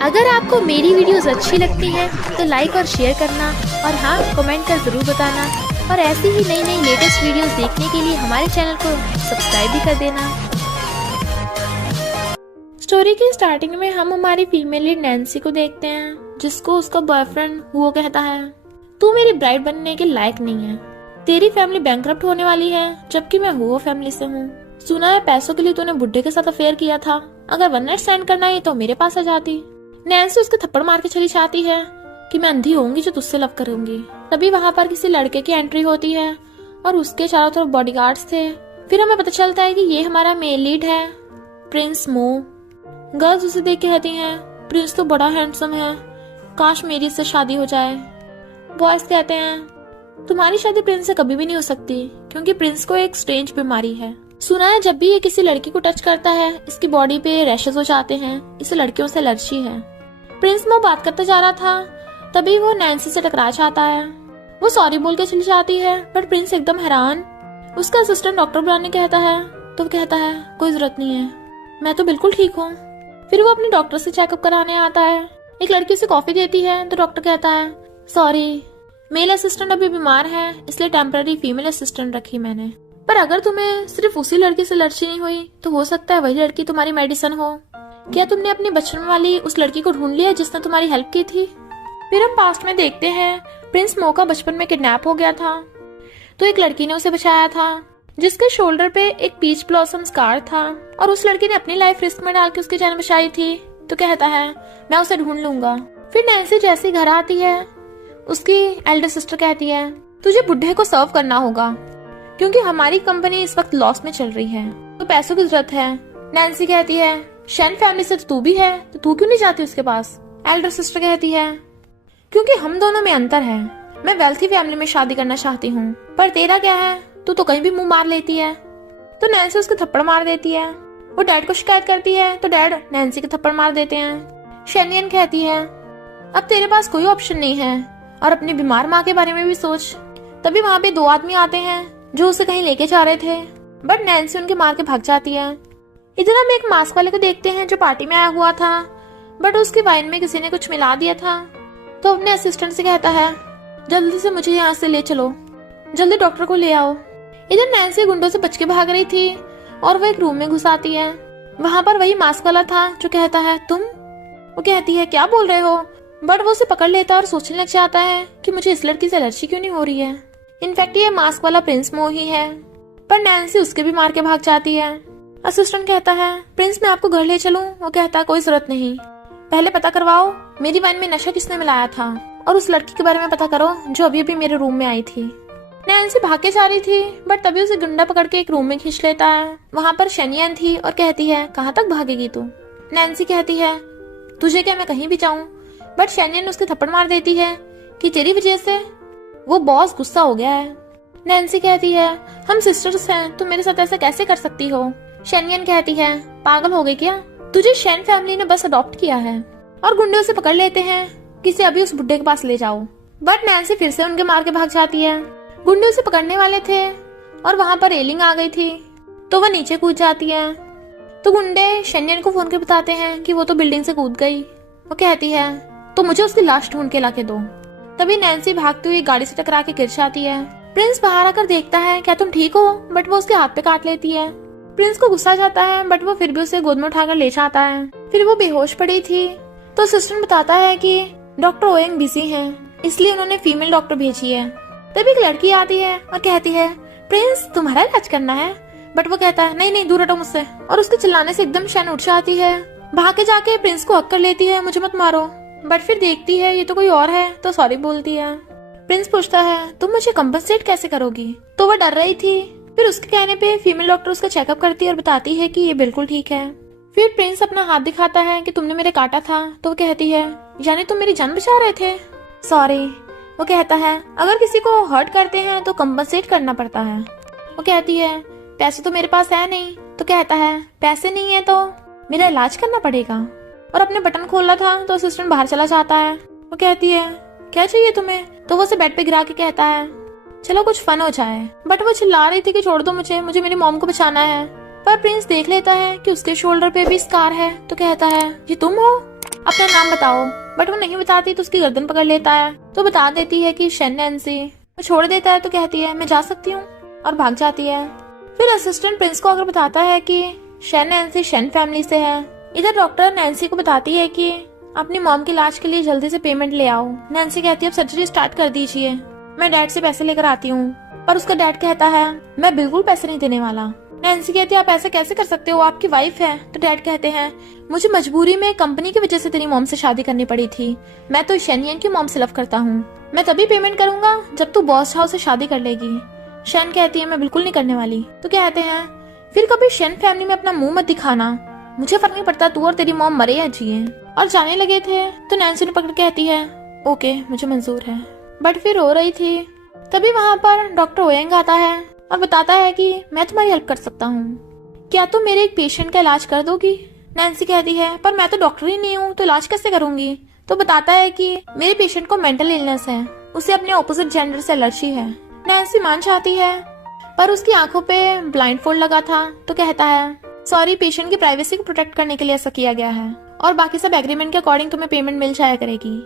अगर आपको मेरी वीडियोस अच्छी लगती है तो लाइक और शेयर करना और हाँ कमेंट कर जरूर बताना और ऐसी ही नई नई लेटेस्ट वीडियोस देखने के लिए हमारे चैनल को सब्सक्राइब भी कर देना। स्टोरी की स्टार्टिंग में हम हमारी फीमेल लीड नैन्सी को देखते हैं, जिसको उसका बॉयफ्रेंड हुओ कहता है, तू मेरी ब्राइड बनने के लायक नहीं है, तेरी फैमिली बैंकरप्ट होने वाली है, जबकि मैं हुओ फैमिली से हूँ। सुना है पैसों के लिए तूने बुड्ढे के साथ अफेयर किया था, अगर वन नाइट स्टैंड करना है तो मेरे पास आ जाती। नैन्सी उसके थप्पड़ मार के चली जाती है कि मैं अंधी होंगी जो तुझसे लव करूंगी। तभी वहाँ पर किसी लड़के की एंट्री होती है और उसके चारों तरफ बॉडीगार्ड्स थे। फिर हमें पता चलता है कि ये हमारा मेल लीड है, प्रिंस मो। गर्ल्स उसे देख के कहती हैं, प्रिंस तो बड़ा हैंडसम है, काश मेरी इससे शादी हो जाए। बॉयज कहते हैं, तुम्हारी शादी प्रिंस से कभी भी नहीं हो सकती क्योंकि प्रिंस को एक स्ट्रेंज बीमारी है। सुना है जब भी ये किसी लड़की को टच करता है इसकी बॉडी पे रैशेस हो जाते हैं, इसे लड़कियों से एलर्जी है। प्रिंस मो बात करता जा रहा था, तभी वो नैन्सी से टकरा जाता है। वो सॉरी बोल के चली जाती है, पर प्रिंस एकदम हैरान। उसका असिस्टेंट डॉक्टर बुलाने कहता है तो वो कहता है, कोई जरूरत नहीं है, मैं तो बिल्कुल ठीक हूँ। फिर वो अपने डॉक्टर से चेकअप कराने आता है। एक लड़की उसे कॉफी देती है तो डॉक्टर कहता है, सॉरी मेल असिस्टेंट अभी बीमार है इसलिए टेम्पररी फीमेल असिस्टेंट रखी मैंने, पर अगर तुम्हें सिर्फ उसी लड़की से एलर्जी नहीं हुई तो हो सकता है वही लड़की तुम्हारी मेडिसिन हो। क्या तुमने अपनी बचपन वाली उस लड़की को ढूंढ लिया जिसने तुम्हारी हेल्प की थी? फिर हम पास्ट में देखते हैं, प्रिंस मो का बचपन में किडनैप हो गया था तो एक लड़की ने उसे बचाया था जिसके शोल्डर पे एक पीच ब्लॉसम स्कार था और उस लड़की ने अपनी लाइफ रिस्क में डाल के उसकी जान बचाई थी। तो कहता है, मैं उसे ढूंढ लूंगा। फिर नैन्सी जैसे घर आती है, उसकी एल्डर सिस्टर कहती है, तुझे बुढ़े को सर्व करना होगा क्योंकि हमारी कंपनी इस वक्त लॉस में चल रही है, तो पैसों की जरूरत है। नैन्सी कहती है, शेन फैमिली से तू भी है तो तू क्यों नहीं जाती उसके पास? एल्डर सिस्टर कहती है, क्योंकि हम दोनों में अंतर है, मैं वेल्थी फैमिली में शादी करना चाहती हूँ, पर तेरा क्या है, तू तो कहीं भी मुंह मार लेती है। तो नैन्सी उसके थप्पड़ मार देती है। वो डैड को शिकायत करती है तो डैड नैन्सी के थप्पड़ मार देते हैं। शेनियन कहती है, अब तेरे पास कोई ऑप्शन नहीं है और अपनी बीमार माँ के बारे में भी सोच। तभी वहाँ पे दो आदमी आते हैं जो उसे कहीं लेके जा रहे थे, बट नैन्सी उनके मार के भाग जाती है। इधर हम एक मास्क वाले को देखते हैं जो पार्टी में आया हुआ था, बट उसकी वाइन में किसी ने कुछ मिला दिया था। तो अपने असिस्टेंट से कहता है, जल्दी से मुझे यहाँ से ले चलो, जल्दी डॉक्टर को ले आओ। इधर नैन्सी गुंडों से बच के भाग रही थी और वो एक रूम में घुस आती है। वहाँ पर वही मास्क वाला था जो कहता है, तुम? वो कहती है, क्या बोल रहे हो? बट वो उसे पकड़ लेता है और सोचने लग जाता है कि मुझे इस लड़की से एलर्जी क्यों नहीं हो रही है। इनफैक्ट ये मास्क वाला प्रिंस मो ही है, पर नैन्सी उसके भी मार के भाग जाती है। असिस्टेंट कहता है, प्रिंस मैं आपको घर ले चलूं? वो कहता है, कोई जरूरत नहीं, पहले पता करवाओ मेरी वाइन में नशा किसने मिलाया था और उस लड़की के बारे में पता करो जो अभी अभी मेरे रूम में आई थी। नैन्सी भाग के जा रही थी, बट तभी उसे गुंडा पकड़ के एक रूम में खींच लेता है। वहाँ पर शेनियन थी और कहती है, कहाँ तक भागेगी तू? नैन्सी कहती है, तुझे क्या, मैं कहीं भी जाऊं? बट शेनियन उसके थप्पड़ मार देती है कि तेरी वजह से वो बॉस गुस्सा हो गया है। नैन्सी कहती है, हम सिस्टर्स हैं, तुम मेरे साथ ऐसा कैसे कर सकती हो? शेनियन कहती है, पागल हो गई क्या? तुझे शेन फैमिली ने बस अडॉप्ट किया है। और गुंडे उसे पकड़ लेते हैं कि इसे अभी उस बुड्ढे के पास ले जाओ, बट नैन्सी फिर से उनके मार के भाग जाती है। गुंडे उसे पकड़ने वाले थे और वहाँ पर रेलिंग आ गई थी तो वह नीचे कूद जाती है। तो गुंडे शेनियन को फोन के बताते हैं कि वो तो बिल्डिंग से कूद गई। वो कहती है, तो मुझे उसकी लाश ढूंढ के लाके दो। तभी नैन्सी भागती हुई गाड़ी से टकरा के गिर जाती है। प्रिंस बाहर आकर देखता है, क्या तुम ठीक हो? बट वो उसके हाथ पे काट लेती है। प्रिंस को गुस्सा जाता है, बट वो फिर भी उसे गोद में उठाकर ले जाता है। फिर वो बेहोश पड़ी थी तो असिस्टेंट बताता है कि डॉक्टर ओएंग बिजी हैं, इसलिए उन्होंने फीमेल डॉक्टर भेजी है। तभी एक लड़की आती है और कहती है, प्रिंस तुम्हारा इलाज करना है? बट वो कहता है, नहीं नहीं, दूर हटो मुझसे। और उसके चिल्लाने से एकदम शैन उठ जाती है। भाग के जाके प्रिंस को हक कर लेती है, मुझे मत मारो। बट फिर देखती है ये तो कोई और है तो सॉरी बोलती है। प्रिंस पूछता है, तुम मुझे कंपनसेट कैसे करोगी? तो वो डर रही थी। फिर उसके कहने पे फीमेल डॉक्टर उसका चेकअप करती है और बताती है कि ये बिल्कुल ठीक है। फिर प्रिंस अपना हाथ दिखाता है कि तुमने मेरे काटा था। तो वो कहती है, यानी तुम मेरी जान बचा रहे थे? सॉरी। वो कहता है, अगर किसी को हर्ट करते हैं तो कंपनसेट करना पड़ता है। वो कहती है, पैसे तो मेरे पास है नहीं। तो कहता है, पैसे नहीं है तो मेरा इलाज करना पड़ेगा। और अपने बटन खोला था तो असिस्टेंट बाहर चला जाता है। वो कहती है, क्या चाहिए तुम्हें? तो वो उसे बेड पे गिरा के कहता है, चलो कुछ फन हो जाए। बट वो चिल्ला रही थी कि छोड़ दो मुझे मेरी मॉम को बचाना है। पर प्रिंस देख लेता है कि उसके शोल्डर पे भी स्कार है। तो कहता है, ये तुम हो? अपना नाम बताओ। बट वो नहीं बताती तो उसकी गर्दन पकड़ लेता है, तो बता देती है कि शन नैन्सी। वो छोड़ देता है तो कहती है मैं जा सकती हूँ, और भाग जाती है। फिर असिस्टेंट प्रिंस को आकर बताता है कि शन नैन्सी शन फैमिली से है। इधर डॉक्टर नैन्सी को बताती है कि अपनी मॉम के इलाज के लिए जल्दी से पेमेंट ले आओ। नैन्सी कहती है अब सर्जरी स्टार्ट कर दीजिए, मैं डैड से पैसे लेकर आती हूँ। पर उसका डैड कहता है मैं बिल्कुल पैसे नहीं देने वाला। नैन्सी कहती है आप ऐसे कैसे कर सकते हो, आपकी वाइफ है। तो डैड कहते हैं मुझे मजबूरी में कंपनी की वजह से तेरी मॉम से शादी करनी पड़ी थी, मैं तो शेनियन की मॉम से लव करता हूँ, मैं तभी पेमेंट करूंगा जब तू बॉस हाउस से शादी कर लेगी। शन कहती है मैं बिल्कुल नहीं करने वाली। तो कहते हैं फिर कभी शन फैमिली में अपना मुंह मत दिखाना, मुझे फर्क नहीं पड़ता तू और तेरी मॉम मरे या जिए। और जाने लगे थे तो नैन्सी ने पकड़ कहती है ओके मुझे मंजूर है। बट फिर रो रही थी, तभी वहाँ पर डॉक्टर ओयंग आता है और बताता है कि मैं तुम्हारी हेल्प कर सकता हूँ, क्या तुम मेरे एक पेशेंट का इलाज कर दोगी। नैन्सी कहती है पर मैं तो डॉक्टर ही नहीं हूँ तो इलाज कैसे करूंगी। तो बताता है कि मेरे पेशेंट को मेंटल इलनेस है, उसे अपने ऑपोजिट जेंडर से एलर्जी है। नैन्सी मान चाहती है पर उसकी आंखों पे ब्लाइंड फोल्ड लगा था। तो कहता है सॉरी, पेशेंट की प्राइवेसी को प्रोटेक्ट करने के लिए ऐसा किया गया है, और बाकी सब एग्रीमेंट के अकॉर्डिंग तुम्हें पेमेंट मिल जाया करेगी,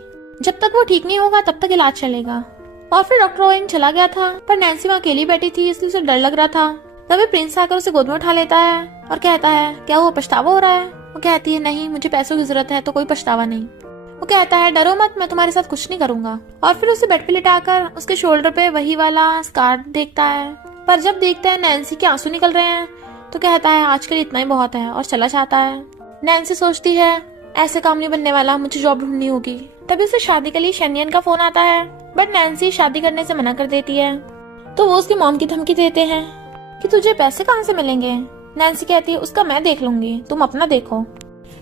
जब तक वो ठीक नहीं होगा तब तक इलाज चलेगा। और फिर डॉक्टर ओयंग चला गया था, पर नैन्सी वहाँ अकेली बैठी थी इसलिए उसे डर लग रहा था। तभी प्रिंस आकर उसे गोद में उठा लेता है और कहता है क्या वो पछतावा हो रहा है। वो कहती है नहीं, मुझे पैसों की जरूरत है तो कोई पछतावा नहीं। वो कहता है डरो मत, मैं तुम्हारे साथ कुछ नहीं करूंगा। और फिर उसे बेड पे लिटाकर उसके शोल्डर पे वही वाला स्कार देखता है, पर जब देखता है नैन्सी के आंसू निकल रहे हैं तो कहता है आज के लिए इतना ही बहुत है, और चला जाता है। नैन्सी सोचती है ऐसे काम नहीं बनने वाला, मुझे जॉब ढूंढनी होगी। तभी उसे शादी के लिए शेनियन का फोन आता है, बट नैन्सी शादी करने से मना कर देती है। तो वो उसकी मॉम की धमकी देते हैं कि तुझे पैसे कहाँ से मिलेंगे। नैन्सी कहती है उसका मैं देख लूंगी, तुम अपना देखो।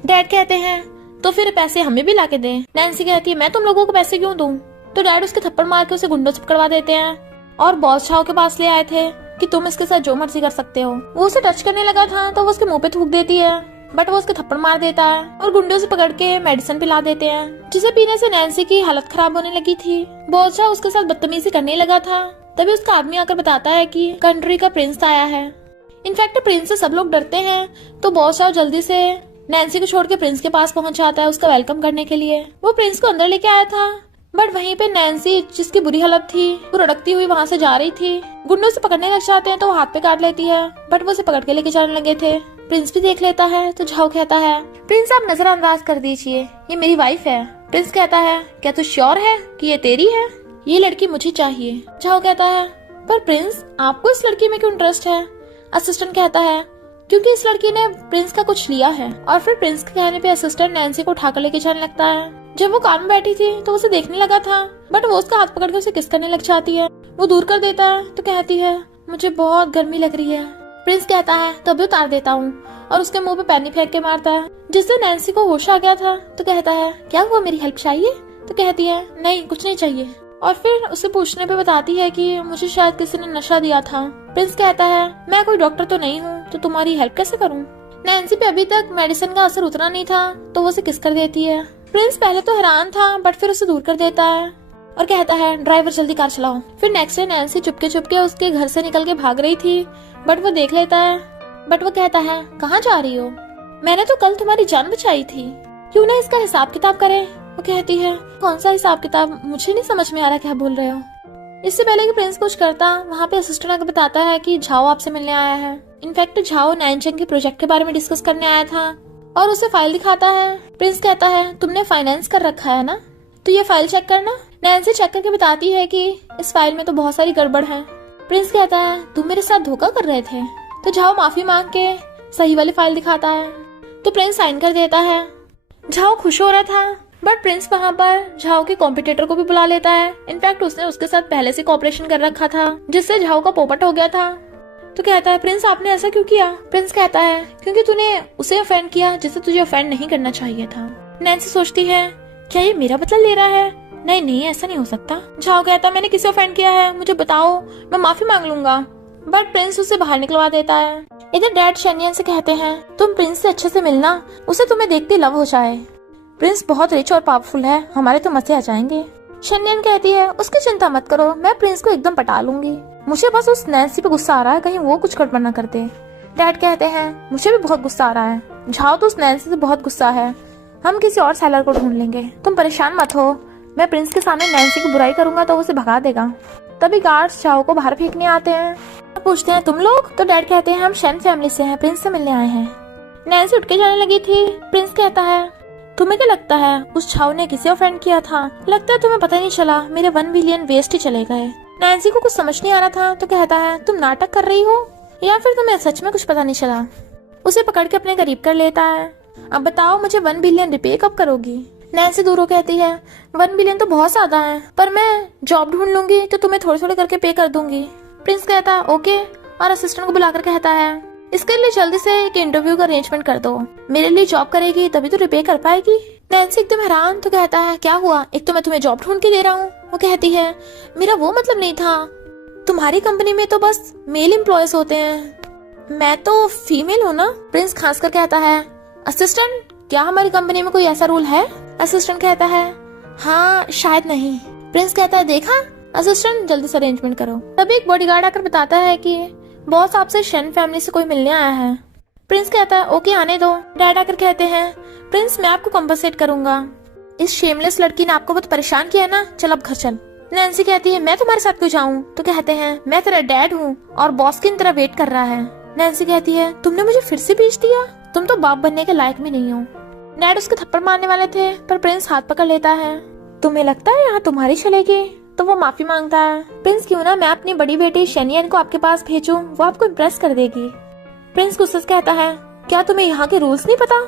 डैड कहते हैं तो फिर पैसे हमें भी लाके दे। नैन्सी कहती है मैं तुम लोगों को पैसे क्यों दूं। तो डैड उसके थप्पड़ मार के उसे गुंडों से पकड़वा देते हैं, और बॉस शाह के पास ले आए थे कि तुम इसके साथ जो मर्जी कर सकते हो। वो उसे टच करने लगा था तो वो उसके मुंह पे थूक देती है, बट वो उसके थप्पड़ मार देता है और गुंडों से पकड़ के मेडिसिन पिला देते हैं, जिसे पीने से नैन्सी की हालत खराब होने लगी थी। बॉस शाह उसके साथ बदतमीजी करने लगा था। तभी उसका आदमी आकर बताता है कि कंट्री का प्रिंस आया है। इनफैक्ट प्रिंस से सब लोग डरते हैं, तो बॉस शाह जल्दी से नैन्सी को छोड़ के प्रिंस के पास पहुंच जाता है उसका वेलकम करने के लिए। वो प्रिंस को अंदर लेके आया था, बट वहीं पे नैन्सी जिसकी बुरी हालत थी वो रड़कती हुई वहां से जा रही थी। गुंडों से पकड़ने लग जाते हैं तो वो हाथ पे काट लेती है, बट वो उसे पकड़ के लेके जाने लगे थे। प्रिंस भी देख लेता है तो झाओ कहता है प्रिंस आप नजरअंदाज कर दीजिए, ये मेरी वाइफ है। प्रिंस कहता है क्या तू श्योर है कि ये तेरी है, ये लड़की मुझे चाहिए। झाओ कहता है पर प्रिंस आपको इस लड़की में क्यों इंटरेस्ट है। असिस्टेंट कहता है क्योंकि इस लड़की ने प्रिंस का कुछ लिया है। और फिर प्रिंस के कहने पे असिस्टेंट नैन्सी को उठाकर लेके जाने लगता है। जब वो कार में बैठी थी तो उसे देखने लगा था, बट वो उसका हाथ पकड़ के उसे किस करने लग जाती है। वो दूर कर देता है तो कहती है मुझे बहुत गर्मी लग रही है। प्रिंस कहता है तभी उतार देता हूँ, और उसके मुंह पे पैनी फेंक के मारता है, जिससे नैन्सी को होश आ गया था। तो कहता है क्या हुआ, मेरी हेल्प चाहिए। तो कहती है नहीं कुछ नहीं चाहिए। और फिर उसे पूछने पे बताती है कि मुझे शायद किसी ने नशा दिया था। प्रिंस कहता है मैं कोई डॉक्टर तो नहीं हूँ तो तुम्हारी हेल्प कैसे करूँ। नैन्सी पे अभी तक मेडिसिन का असर उतना नहीं था तो वो उसे किस कर देती है। प्रिंस पहले तो हैरान था, बट फिर उसे दूर कर देता है और कहता है ड्राइवर जल्दी कार चलाओ। फिर next day Nancy Chupke Chupke उसके घर से निकल के भाग रही थी, बट वो देख लेता है। बट वो कहता है कहाँ जा रही हो, मैंने तो कल तुम्हारी जान बचाई थी, क्यों ना इसका हिसाब किताब करे। वो कहती है कौन सा हिसाब किताब, मुझे नहीं समझ में आ रहा क्या बोल रहे हो। इससे पहले कि प्रिंस कुछ करता, वहाँ पे असिस्टेंट आकर बताता है कि झाओ आपसे मिलने आया है। इनफैक्ट झाओ नैनचेंग के प्रोजेक्ट के बारे में डिस्कस करने आया था, और उसे फाइल दिखाता है। प्रिंस कहता है तुमने फाइनेंस कर रखा है ना, तो ये फाइल चेक करना। नैन्सी चेक करके बताती है कि इस फाइल में तो बहुत सारी गड़बड़ है। प्रिंस कहता है तुम मेरे साथ धोखा कर रहे थे। तो झाओ माफी मांग के सही वाली फाइल दिखाता है, तो प्रिंस साइन कर देता है। झाओ खुश हो रहा था, बट प्रिंस वहाँ पर झाओ के कॉम्पिटिटर को भी बुला लेता है। इनफैक्ट उसने उसके साथ पहले से कॉपरेशन कर रखा था, जिससे झाओ का पोपट हो गया था। तो कहता है प्रिंस आपने ऐसा क्यों किया। प्रिंस कहता है क्योंकि तूने उसे ऑफेंड किया जिसे तुझे ऑफेंड नहीं करना चाहिए था। नैन्सी सोचती है क्या ये मेरा बदला ले रहा है, नहीं नहीं ऐसा नहीं हो सकता। झाओ कहता है मैंने किसे ऑफेंड किया है, मुझे बताओ, मैं माफी मांग लूंगा। बट प्रिंस उसे बाहर निकलवा देता है। इधर डैड शेनियन से कहते हैं तुम प्रिंस से अच्छे से मिलना, उसे तुम्हें देखते लव हो जाए। प्रिंस बहुत रिच और पावरफुल है, हमारे तो मजे आ जाएंगे। शेनियन कहती है उसकी चिंता मत करो, मैं प्रिंस को एकदम पटा लूंगी, मुझे बस उस नैन्सी पे गुस्सा आ रहा है, कहीं वो कुछ गड़बड़ ना कर दे। डैड कहते हैं मुझे भी बहुत गुस्सा आ रहा है, झाओ तो उस नैन्सी से बहुत गुस्सा है, हम किसी और सेलर को ढूंढ लेंगे, तुम परेशान मत हो। मैं प्रिंस के सामने नैन्सी की बुराई करूंगा तो उसे भगा देगा। तभी गार्ड्स चाओ को बाहर फेंकने आते हैं। पूछते हैं तुम लोग? तो डैड कहते हैं हम शेन फैमिली से हैं, प्रिंस से मिलने आए हैं। नैन्सी उठ के जाने लगी थी। प्रिंस कहता है तुम्हें क्या लगता है उस छाव ने किसे ऑफेंड किया था? लगता है तुम्हें पता नहीं चला, मेरे 1 बिलियन वेस्ट ही चले गए। नैन्सी को कुछ समझ नहीं आ रहा था तो कहता है तुम नाटक कर रही हो या फिर तुम्हें सच में कुछ पता नहीं चला। उसे पकड़ के अपने करीब कर लेता है। अब बताओ मुझे 1 बिलियन रिपे कब करोगी? नैन्सी दूर होकर कहती है 1 बिलियन तो बहुत ज्यादा है, पर मैं जॉब ढूंढ लूंगी तो तुम्हें थोड़े थोड़े करके पे कर दूंगी। प्रिंस कहता है ओके, और असिस्टेंट को बुलाकर कहता है इसके लिए जल्दी से एक इंटरव्यू का अरेंजमेंट कर दो, मेरे लिए जॉब करेगी तभी तो रिपे कर पाएगी। नैन्सी एकदम हैरान तो कहता है क्या हुआ, एक तो मैं तुम्हें जॉब ढूंढ के दे रहा हूँ। वो कहती है मेरा वो मतलब नहीं था, तुम्हारी कंपनी में तो बस मेल एम्प्लॉयज होते हैं, मैं तो फीमेल हूँ ना। प्रिंस खास कर कहता है असिस्टेंट क्या हमारी कंपनी में कोई ऐसा रूल है? असिस्टेंट कहता है हाँ शायद नहीं। प्रिंस कहता है देखा, असिस्टेंट जल्दी से अरेंजमेंट करो। तभी एक बॉडीगार्ड आकर बताता है कि बॉस आपसे शेन फैमिली से कोई मिलने आया है। प्रिंस कहता है ओके आने दो। डैड आकर कहते हैं प्रिंस मैं आपको कम्पनसेट करूंगा, इस शेमलेस लड़की ने आपको बहुत परेशान किया ना, चल अब घर चल। नैन्सी कहती है मैं तुम्हारे साथ क्यों जाऊं? तो कहते हैं मैं तेरा डैड हूँ और बॉस की तरह वेट कर रहा है। नैन्सी कहती है तुमने मुझे फिर से भेज दिया, तुम तो बाप बनने के लायक भी नहीं हो। डैड उसके थप्पड़ मारने वाले थे पर प्रिंस हाथ पकड़ लेता है। तुम्हें लगता है यहाँ तुम्हारी चलेगी? तो वो माफी मांगता है। प्रिंस क्यों ना मैं अपनी बड़ी बेटी शेनियन को आपके पास भेजूं, वो आपको इम्प्रेस कर देगी। प्रिंस गुस्से से कहता है क्या तुम्हें यहाँ के रूल्स नहीं पता?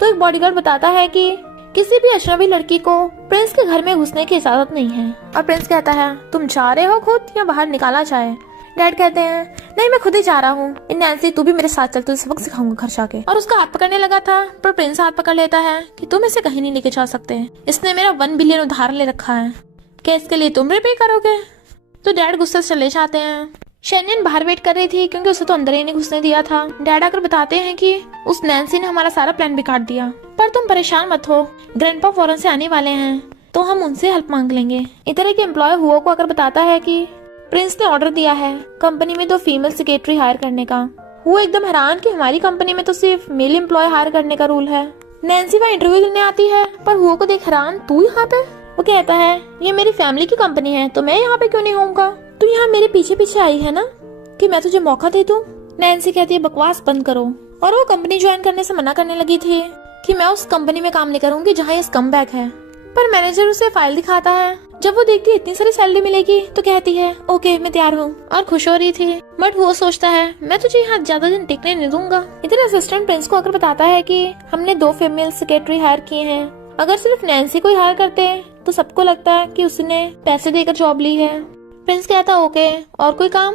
तो एक बॉडीगार्ड बताता है कि किसी भी अजनबी लड़की को प्रिंस के घर में घुसने की इजाजत नहीं है। और प्रिंस कहता है तुम जा रहे हो खुद या बाहर निकाला जाए? डैड कहते हैं नहीं मैं खुद ही जा रहा हूँ। नैन्सी तू भी मेरे साथ चल, तुझे सबक सिखाऊंगा घर जाके। और उसका हाथ पकड़ने लगा था पर प्रिंस हाथ पकड़ लेता है कि तुम इसे कहीं नहीं लेके जा सकते, इसने मेरा 1 बिलियन उधार ले रखा है, क्या इसके लिए तुम रिपे करोगे? तो डैड गुस्से से चले जाते हैं। शेनियन बाहर वेट कर रही थी क्योंकि उसे तो अंदर ही नहीं घुसने दिया था। डैड आकर बताते हैं कि उस नैन्सी ने हमारा सारा प्लान बिगाड़ दिया, पर तुम परेशान मत हो, ग्रैंडपा फौरन से आने वाले हैं तो हम उनसे हेल्प मांग लेंगे। इधर एक एम्प्लॉय हुआ को आकर बताता है कि प्रिंस ने ऑर्डर दिया है कंपनी में 2 फीमेल सेक्रेटरी हायर करने का। वो एकदम हैरान कि हमारी कंपनी में तो सिर्फ मेल एम्प्लॉय हायर करने का रूल है। नैन्सी वहाँ इंटरव्यू देने आती है पर हुआ को देख हैरान तू यहाँ पे? वो कहता है ये मेरी फैमिली की कंपनी है तो मैं यहाँ पे क्यों नहीं होऊंगा? तू यहाँ मेरे पीछे पीछे आई है ना कि मैं तुझे मौका दे दूं? नैन्सी कहती है बकवास बंद करो, और वो कंपनी ज्वाइन करने से मना करने लगी थी कि मैं उस कंपनी में काम नहीं करूंगी जहाँ ये स्कमबैग है। पर मैनेजर उसे फाइल दिखाता है। जब वो देखती है इतनी सारी सैलरी मिलेगी तो कहती है ओके मैं तैयार हूँ, और खुश हो रही थी। बट वो सोचता है मैं तुझे यहाँ ज्यादा दिन टिकने नहीं दूंगा। इधर असिस्टेंट प्रिंस को आकर बताता है कि हमने 2 फीमेल सेक्रेटरी हायर किए हैं, अगर सिर्फ नैन्सी को हायर करते तो सबको लगता है कि उसने पैसे देकर जॉब ली है। प्रिंस कहता है ओके और कोई काम?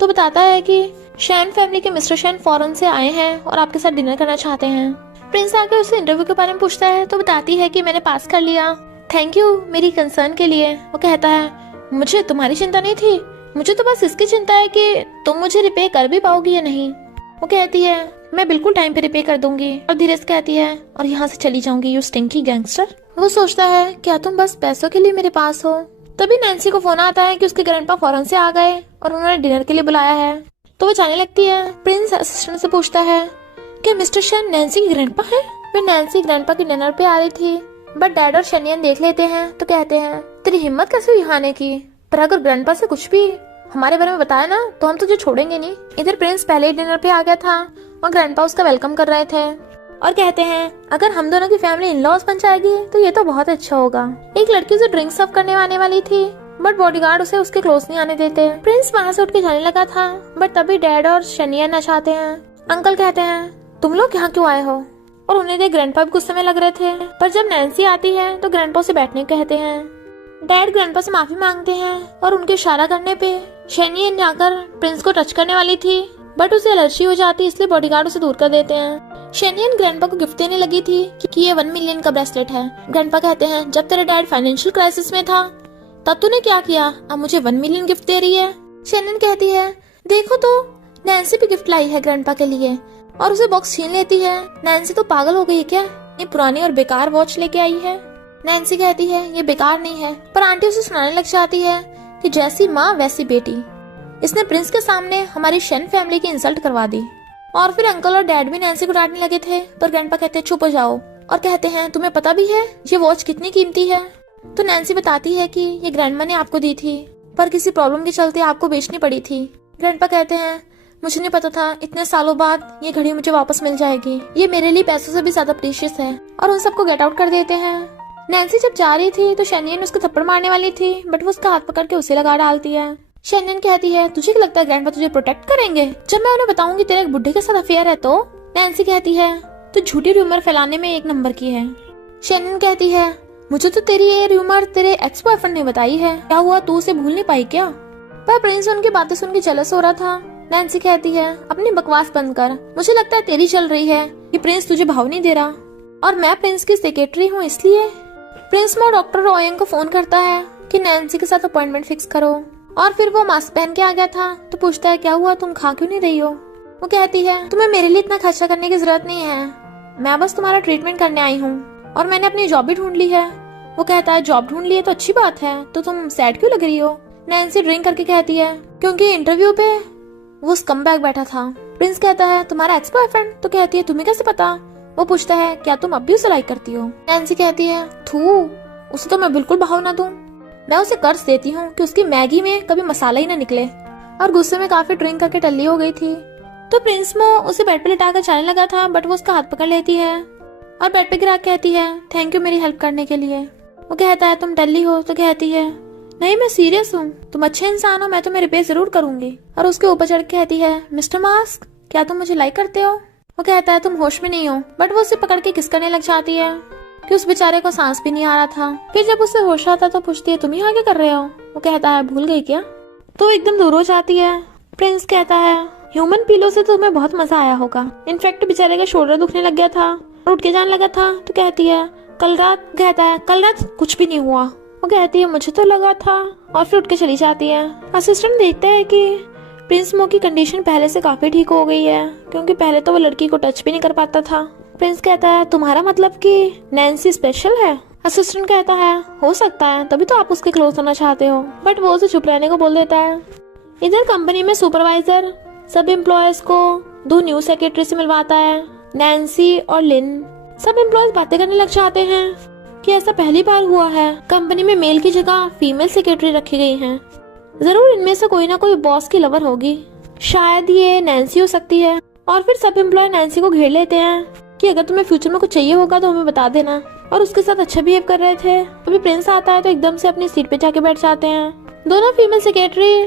तो बताता है कि शैन फैमिली के मिस्टर शैन फॉरेन से आए हैं और आपके साथ डिनर करना चाहते हैं। प्रिंस आकर उससे इंटरव्यू के बारे में पूछता है तो बताती है कि मैंने पास कर लिया, थैंक यू मेरी कंसर्न के लिए। वो कहता है मुझे तुम्हारी चिंता नहीं थी, मुझे तो बस इसकी चिंता है कि तुम मुझे रिपे कर भी पाओगी या नहीं। वो कहती है मैं बिल्कुल टाइम पे रिपे कर दूंगी, और धीरे से कहती है और यहाँ से चली जाऊंगी यू स्टिंकी गैंगस्टर। वो सोचता है क्या तुम बस पैसों के लिए मेरे पास हो? तभी नैन्सी को फोन आता है कि उसके ग्रैंडपा फॉरेन से आ गए और उन्होंने डिनर के लिए बुलाया है, तो वो जाने लगती है। प्रिंस असिस्टेंट से पूछता है क्या मिस्टर शैन नैन्सी की ग्रैंडपा है? फिर नैन्सी ग्रैंडपा के डिनर पे आ रही थी, बट डैड और शेनियन देख लेते हैं तो कहते हैं तेरी हिम्मत कैसे हुई यहाँ आने की, पर अगर ग्रैंडपा से कुछ भी हमारे बारे में बताया ना तो हम तुझे छोड़ेंगे नहीं। इधर प्रिंस पहले ही डिनर पे आ गया था और ग्रैंडपा उसका वेलकम कर रहे थे और कहते हैं अगर हम दोनों की फैमिली इन लॉज बन जाएगी तो ये तो बहुत अच्छा होगा। एक लड़की उसे ड्रिंक सर्व करने आने वाली थी बट बॉडीगार्ड उसे उसके क्लोज नहीं आने देते। प्रिंस वहाँ से उठ के जाने लगा था बट तभी डैड और शेनियन आ जाते हैं। अंकल कहते हैं तुम लोग यहाँ क्यों आए हो? और उन्हें देख ग्रैंडपा भी गुस्से में लग रहे थे, पर जब नैन्सी आती है तो ग्रैंडपा से बैठने कहते हैं। डैड ग्रैंडपा से माफी मांगते हैं और उनके इशारा करने पे शेनियन जाकर प्रिंस को टच करने वाली थी बट उसे एलर्जी हो जाती इसलिए बॉडीगार्ड उसे दूर कर देते हैं। शेनियन ग्रैंडपा को गिफ्ट देने लगी थी कि ये 1 मिलियन का ब्रेसलेट है। ग्रैंडपा कहते हैं जब तेरा डैड फाइनेंशियल क्राइसिस में था तब तूने क्या किया, अब मुझे 1 मिलियन गिफ्ट दे रही है। शेनियन कहती है देखो तो नैन्सी भी गिफ्ट लाई है ग्रैंडपा के लिए, और उसे बॉक्स छीन लेती है। नैन्सी तो पागल हो गई है क्या, ये पुरानी और बेकार वॉच लेके आई है। नैन्सी कहती है ये बेकार नहीं है, पर आंटी उसे सुनाने लग जाती है कि जैसी माँ वैसी बेटी, इसने प्रिंस के सामने हमारी शेन फैमिली की इंसल्ट करवा दी। और फिर अंकल और डैड भी नैन्सी को डांटने लगे थे पर ग्रैंडपा कहते चुप हो जाओ, और कहते हैं तुम्हें पता भी है ये वॉच कितनी कीमती है? तो नैन्सी बताती है कि ये ग्रैंडमा ने आपको दी थी, पर किसी प्रॉब्लम के चलते आपको बेचनी पड़ी थी। ग्रैंडपा कहते हैं मुझे नहीं पता था इतने सालों बाद ये घड़ी मुझे वापस मिल जाएगी, ये मेरे लिए पैसों से भी ज्यादा प्रीशियस है, और उन सबको गेट आउट कर देते हैं। नैन्सी जब जा रही थी तो शैनियन उसको थप्पड़ मारने वाली थी, बट वो उसका हाथ पकड़ के उसे लगा डालती है। शैनियन कहती है तुझे क्या लगता है ग्रैंडपा तुझे प्रोटेक्ट करेंगे जब मैं उन्हें बताऊंगी तेरे एक बुड्ढे के साथ अफेयर है तो? नैन्सी कहती है तू झूठी रूमर फैलाने में एक नंबर की है। शैनियन कहती है मुझे तो तेरी ये रूमर तेरे एक्स बॉयफ्रेंड ने बताई है, क्या हुआ तू उसे भूल नहीं पाई क्या? पर प्रिंस उनकी बातें सुन के जेलस हो रहा था। नैन्सी कहती है अपनी बकवास बंद कर, मुझे लगता है तेरी चल रही है कि प्रिंस तुझे भाव नहीं दे रहा, और मैं प्रिंस की सेक्रेटरी हूँ इसलिए। प्रिंस में डॉक्टर रॉयन को फोन करता है कि नैन्सी के साथ अपॉइंटमेंट फिक्स करो, और फिर वो मास्क पहन के आ गया था तो पूछता है क्या हुआ तुम खा क्यों नहीं रही हो? वो कहती है तुम्हें मेरे लिए इतना खर्चा करने की जरूरत नहीं है, मैं बस तुम्हारा ट्रीटमेंट करने आई हूँ, और मैंने अपनी जॉब भी ढूंढ ली है। वो कहता है जॉब ढूंढ ली है तो अच्छी बात है, तो तुम सैड क्यों लग रही हो? नैन्सी ड्रिंक करके कहती है क्योंकि इंटरव्यू पे वो स्कमबैग बैठा था। प्रिंस कहता है तुम्हारा एक्स बॉयफ्रेंड? तो कहती है तुम्हें कैसे पता? वो पूछता है क्या तुम अब भी उसे लाइक करती हो? नैन्सी कहती है थू, उसे तो मैं बिल्कुल भाव ना दूं, मैं उसे कर्ज देती हूँ कि उसकी मैगी में कभी मसाला ही ना निकले, और गुस्से में काफी ड्रिंक करके टल्ली हो गई थी। तो प्रिंस मो उसे बेड पे लिटाकर जाने लगा था, बट वो उसका हाथ पकड़ लेती है और बेड पे गिरा कहती है थैंक यू मेरी हेल्प करने के लिए। वो कहता है तुम टल्ली हो? तो कहती है नहीं मैं सीरियस हूँ, तुम अच्छे इंसान हो, मैं तुम्हें रिपेयर जरूर करूंगी। और उसके ऊपर चढ़ के कहती है मिस्टर मास्क क्या तुम मुझे लाइक करते हो? वो कहता है तुम होश में नहीं हो, बट वो उसे पकड़ के किस करने लग जाती है कि उस बेचारे को सांस भी नहीं आ रहा था। फिर जब उसे होश आता तो पूछती है तुम यहाँ क्या कर रहे हो? वो कहता है भूल गई क्या? तो एकदम दूर हो जाती है। प्रिंस कहता है ह्यूमन पीलो से तो तुम्हें बहुत मजा आया होगा, इनफैक्ट बेचारे का शोल्डर दुखने लग गया था और उठ के जाने लगा था। तो कहती है कल रात? कहता है कल रात कुछ भी नहीं हुआ। वो कहती है मुझे तो लगा था, और फिर उठ के चली जाती है। असिस्टेंट देखता है कि प्रिंस मो की कंडीशन पहले से काफी ठीक हो गई है, क्योंकि पहले तो वो लड़की को टच भी नहीं कर पाता था। प्रिंस कहता है तुम्हारा मतलब कि नैन्सी स्पेशल है? असिस्टेंट कहता है हो सकता है, तभी तो आप उसके क्लोज होना चाहते हो, बट वो उसे चुप रहने को बोल देता है। इधर कंपनी में सुपरवाइजर सब एम्प्लॉयज को 2 न्यू सेक्रेटरी से मिलवाता है, नैन्सी और लिन। सब एम्प्लॉयज बातें करने लग जाते हैं कि ऐसा पहली बार हुआ है कंपनी में मेल की जगह फीमेल सेक्रेटरी रखी गई हैं। जरूर इनमें से कोई ना कोई बॉस की लवर होगी, शायद ये नैन्सी हो सकती है। और फिर सब एम्प्लॉय नैन्सी को घेर लेते हैं कि अगर तुम्हें फ्यूचर में कुछ चाहिए होगा तो हमें बता देना, और उसके साथ अच्छा बिहेव कर रहे थे। अभी प्रिंस आता है तो एकदम से अपनी सीट पे जाके बैठ जाते हैं। दोनों फीमेल सेक्रेटरी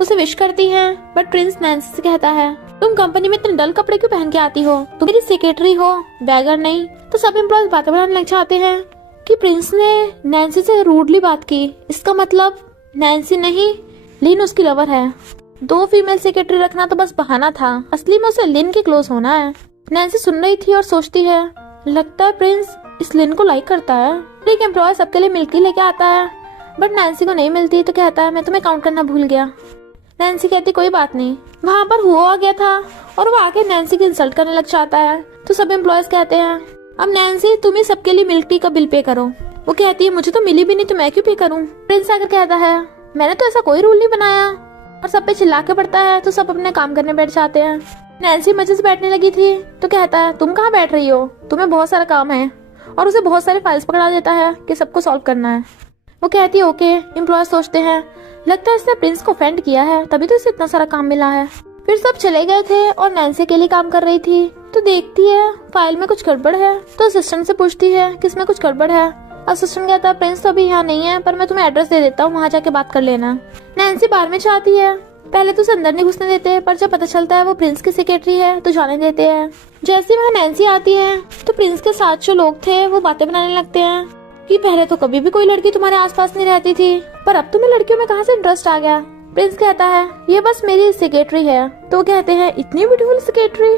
उसे विश करती हैं, बट प्रिंस नैन्सी से कहता है तुम कंपनी में इतने डल कपड़े क्यों पहन के आती हो, तुम मेरी सेक्रेटरी हो बैगर नहीं। तो सब एम्प्लॉयज बातें बनाने लग जाते हैं कि प्रिंस ने नैन्सी से रूडली बात की, इसका मतलब नैन्सी नहीं लिन उसकी लवर है। 2 फीमेल सेक्रेटरी रखना तो बस बहाना था, असली में उसे लिन के क्लोज होना है। नैन्सी सुन रही थी और सोचती है लगता है प्रिंस इस लिन को लाइक करता है। एक एम्प्लॉय सबके लिए मिल्की लेके आता है, बट नैन्सी को नहीं मिलती तो कहता है मैं तुम्हें काउंट करना भूल गया। नैन्सी कहती कोई बात नहीं, वहाँ पर हुआ आ गया था, और वो आके नैन्सी की इंसल्ट करने लग जाता है। तो सब एम्प्लॉयज कहते हैं अब नैन्सी तुम ही सबके लिए मिल्क टी का बिल पे करो। वो कहती है मुझे तो मिली भी नहीं तो मैं क्यों पे करूँ? प्रिंस आकर कहता है मैंने तो ऐसा कोई रूल नहीं बनाया, और सब पे चिल्ला के पड़ता है। तो सब अपने काम करने बैठ जाते हैं। नैन्सी मजे से बैठने लगी थी तो कहता है तुम कहाँ बैठ रही हो, तुम्हें बहुत सारा काम है, और उसे बहुत सारे फाइल्स पकड़ा देता है कि सबको सॉल्व करना है। वो कहती है ओके। एम्प्लॉय सोचते हैं लगता है इसने प्रिंस को ऑफेंड किया है, तभी तो इसे इतना सारा काम मिला है। फिर सब चले गए थे और नैन्सी अकेली काम कर रही थी, तो देखती है फाइल में कुछ गड़बड़ है। तो असिस्टेंट से पूछती है कि इसमें कुछ गड़बड़ है। असिस्टेंट कहता है प्रिंस तो अभी यहाँ नहीं है, पर मैं तुम्हें एड्रेस दे देता हूँ, वहाँ जाके बात कर लेना। नैन्सी बाहर में चाहती है, पहले तो उसे अंदर नहीं घुसने देते, पर जब पता चलता है वो प्रिंस की सेक्रेटरी है तो जाने देते हैं। जैसे वहाँ नैन्सी आती है तो प्रिंस के साथ जो लोग थे वो बातें बनाने लगते हैं कि पहले तो कभी भी कोई लड़की तुम्हारे आसपास नहीं रहती थी, पर अब तुम्हें लड़कियों में कहाँ से इंटरेस्ट आ गया? प्रिंस कहता है ये बस मेरी सेक्रेटरी है। तो वो कहते हैं इतनी ब्यूटीफुल सेक्रेटरी,